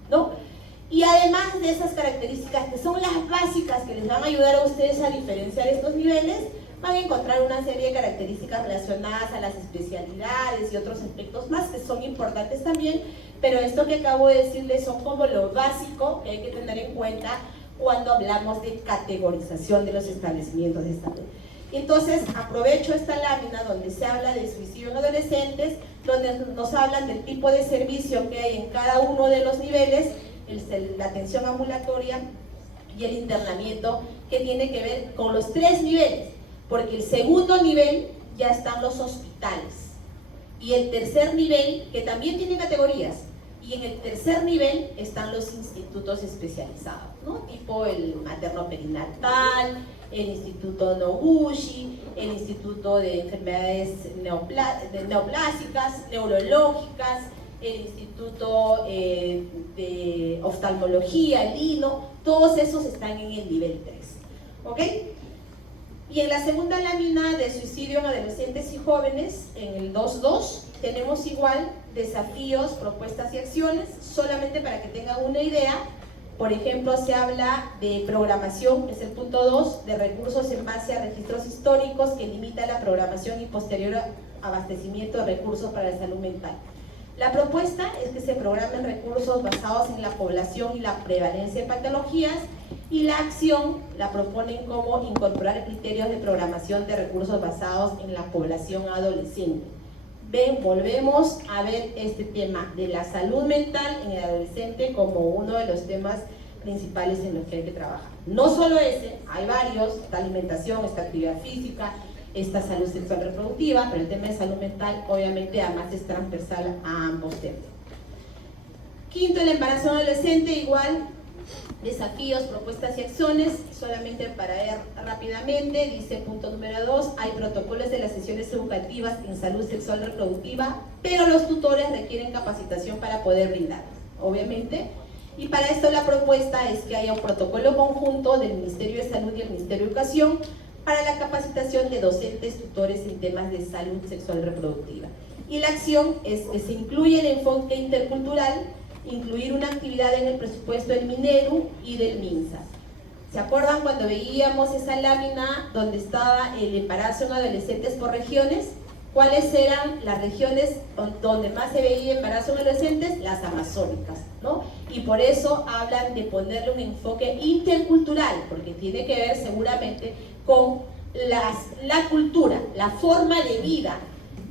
¿no? Y además de esas características que son las básicas que les van a ayudar a ustedes a diferenciar estos niveles, van a encontrar una serie de características relacionadas a las especialidades y otros aspectos más que son importantes también, pero esto que acabo de decirles son como lo básico que hay que tener en cuenta cuando hablamos de categorización de los establecimientos de salud. Entonces, aprovecho esta lámina donde se habla de suicidio en adolescentes, donde nos hablan del tipo de servicio que hay en cada uno de los niveles, la atención ambulatoria y el internamiento, que tiene que ver con los 3 niveles, porque el segundo nivel ya están los hospitales, y el tercer nivel, que también tiene categorías, y en el tercer nivel están los institutos especializados, ¿no? Tipo el materno perinatal, el Instituto Noguchi, el Instituto de Enfermedades Neoplásicas, Neurológicas, el Instituto de Oftalmología, el INO, todos esos están en el nivel 3, ¿ok? Y en la segunda lámina de suicidio en adolescentes y jóvenes, en el 2.2, tenemos igual desafíos, propuestas y acciones, solamente para que tengan una idea. Por ejemplo, se habla de programación, que es el punto 2, de recursos en base a registros históricos que limita la programación y posterior abastecimiento de recursos para la salud mental. La propuesta es que se programen recursos basados en la población y la prevalencia de patologías, y la acción la proponen como incorporar criterios de programación de recursos basados en la población adolescente. Ven, volvemos a ver este tema de la salud mental en el adolescente como uno de los temas principales en los que hay que trabajar. No solo ese, hay varios, esta alimentación, esta actividad física, esta salud sexual reproductiva, pero el tema de salud mental obviamente además es transversal a ambos temas. Quinto, el embarazo adolescente, igual, desafíos, propuestas y acciones, solamente para ver rápidamente, dice punto número 2, hay protocolos de las sesiones educativas en salud sexual reproductiva, pero los tutores requieren capacitación para poder brindarlas, obviamente, y para esto la propuesta es que haya un protocolo conjunto del Ministerio de Salud y el Ministerio de Educación para la capacitación de docentes, tutores en temas de salud sexual reproductiva. Y la acción es que se incluye el enfoque intercultural, incluir una actividad en el presupuesto del Minedu y del MINSA. ¿Se acuerdan cuando veíamos esa lámina donde estaba el embarazo en adolescentes por regiones? ¿Cuáles eran las regiones donde más se veía embarazo en adolescentes? Las amazónicas, ¿no? Y por eso hablan de ponerle un enfoque intercultural, porque tiene que ver seguramente con la cultura, la forma de vida,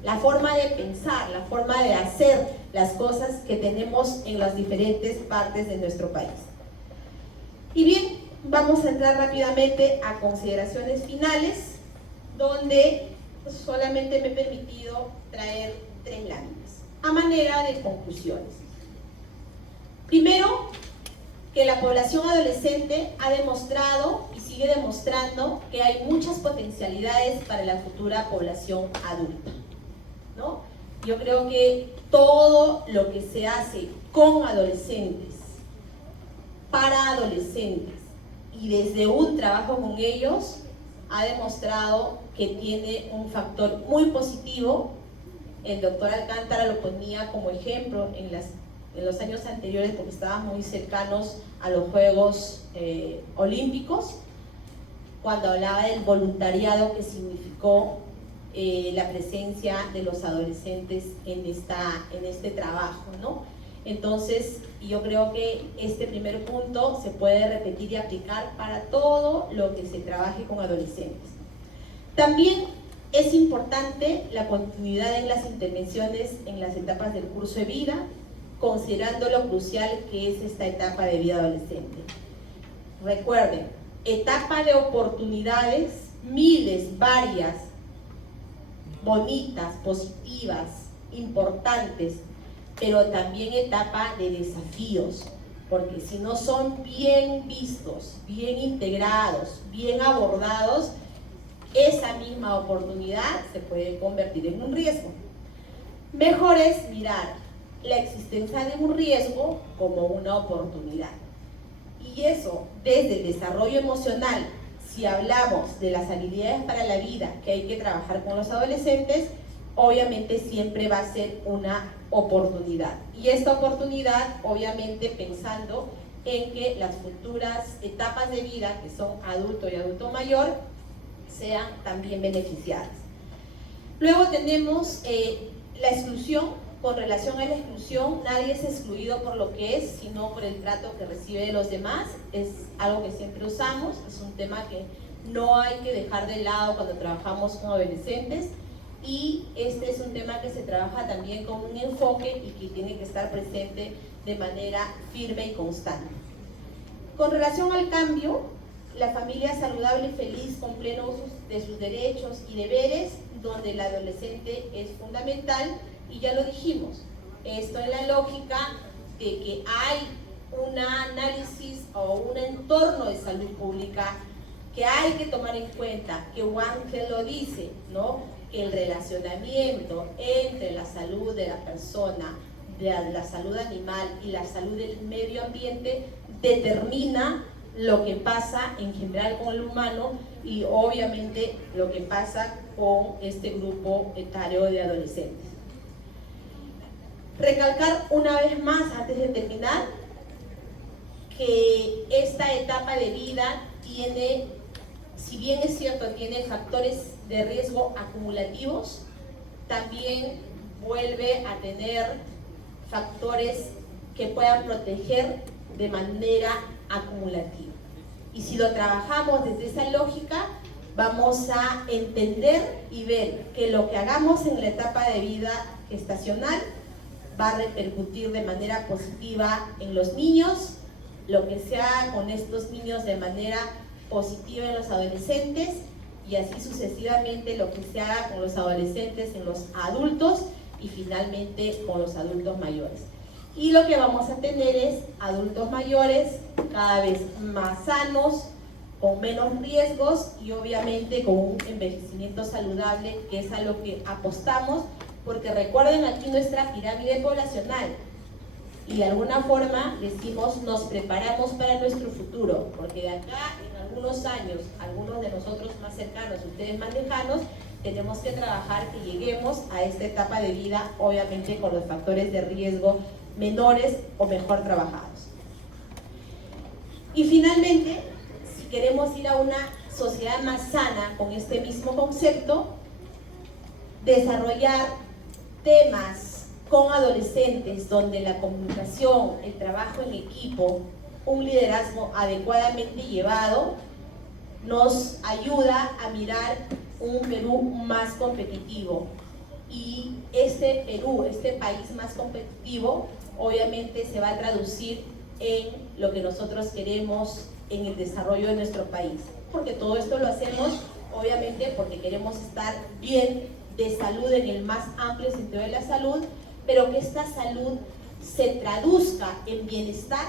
la forma de pensar, la forma de hacer las cosas que tenemos en las diferentes partes de nuestro país. Y bien, vamos a entrar rápidamente a consideraciones finales, donde solamente me he permitido traer 3 láminas, a manera de conclusiones. Primero, que la población adolescente ha demostrado y sigue demostrando que hay muchas potencialidades para la futura población adulta, ¿no? Yo creo que todo lo que se hace con adolescentes, para adolescentes y desde un trabajo con ellos, ha demostrado que tiene un factor muy positivo. El doctor Alcántara lo ponía como ejemplo en los años anteriores, porque estábamos muy cercanos a los Juegos Olímpicos, cuando hablaba del voluntariado que significó la presencia de los adolescentes en este trabajo, ¿no? Entonces, yo creo que este primer punto se puede repetir y aplicar para todo lo que se trabaje con adolescentes. También es importante la continuidad en las intervenciones en las etapas del curso de vida, considerando lo crucial que es esta etapa de vida adolescente. Recuerden, etapa de oportunidades, miles, varias, bonitas, positivas, importantes, pero también etapa de desafíos, porque si no son bien vistos, bien integrados, bien abordados, esa misma oportunidad se puede convertir en un riesgo. Mejor es mirar la existencia de un riesgo como una oportunidad. Y eso, desde el desarrollo emocional, si hablamos de las habilidades para la vida que hay que trabajar con los adolescentes, obviamente siempre va a ser una oportunidad. Y esta oportunidad, obviamente pensando en que las futuras etapas de vida, que son adulto y adulto mayor, sean también beneficiadas. Luego tenemos la exclusión. Con relación a la exclusión, nadie es excluido por lo que es, sino por el trato que recibe de los demás. Es algo que siempre usamos, es un tema que no hay que dejar de lado cuando trabajamos con adolescentes, y este es un tema que se trabaja también con un enfoque y que tiene que estar presente de manera firme y constante. Con relación al cambio, la familia saludable y feliz con pleno uso de sus derechos y deberes, donde el adolescente es fundamental. Y ya lo dijimos, esto es la lógica de que hay un análisis o un entorno de salud pública que hay que tomar en cuenta, que Wankel lo dice, ¿no? Que el relacionamiento entre la salud de la persona, de la salud animal y la salud del medio ambiente determina lo que pasa en general con el humano y obviamente lo que pasa con este grupo etario de adolescentes. Recalcar una vez más, antes de terminar, que esta etapa de vida tiene, si bien es cierto, tiene factores de riesgo acumulativos, también vuelve a tener factores que puedan proteger de manera acumulativa. Y si lo trabajamos desde esa lógica, vamos a entender y ver que lo que hagamos en la etapa de vida gestacional va a repercutir de manera positiva en los niños, lo que se haga con estos niños de manera positiva en los adolescentes, y así sucesivamente lo que se haga con los adolescentes en los adultos y finalmente con los adultos mayores. Y lo que vamos a tener es adultos mayores cada vez más sanos, con menos riesgos y obviamente con un envejecimiento saludable, que es a lo que apostamos, porque recuerden aquí nuestra pirámide poblacional y de alguna forma decimos nos preparamos para nuestro futuro, porque de acá en algunos años, algunos de nosotros más cercanos, ustedes más lejanos, tenemos que trabajar que lleguemos a esta etapa de vida, obviamente con los factores de riesgo menores o mejor trabajados. Y finalmente, si queremos ir a una sociedad más sana con este mismo concepto, desarrollar temas con adolescentes donde la comunicación, el trabajo en equipo, un liderazgo adecuadamente llevado, nos ayuda a mirar un Perú más competitivo. Y este Perú, este país más competitivo, obviamente se va a traducir en lo que nosotros queremos en el desarrollo de nuestro país. Porque todo esto lo hacemos, obviamente, porque queremos estar bien de salud en el más amplio sentido de la salud, pero que esta salud se traduzca en bienestar,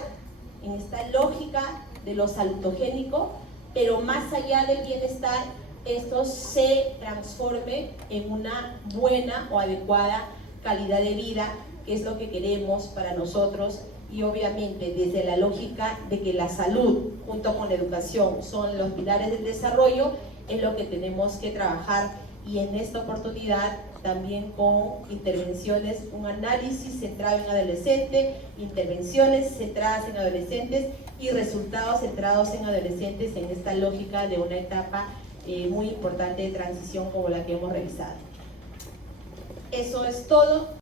en esta lógica de lo salutogénico, pero más allá del bienestar, esto se transforme en una buena o adecuada calidad de vida, que es lo que queremos para nosotros, y obviamente desde la lógica de que la salud junto con la educación son los pilares del desarrollo, es lo que tenemos que trabajar. Y en esta oportunidad también con intervenciones, un análisis centrado en adolescentes, intervenciones centradas en adolescentes y resultados centrados en adolescentes en esta lógica de una etapa muy importante de transición como la que hemos revisado. Eso es todo.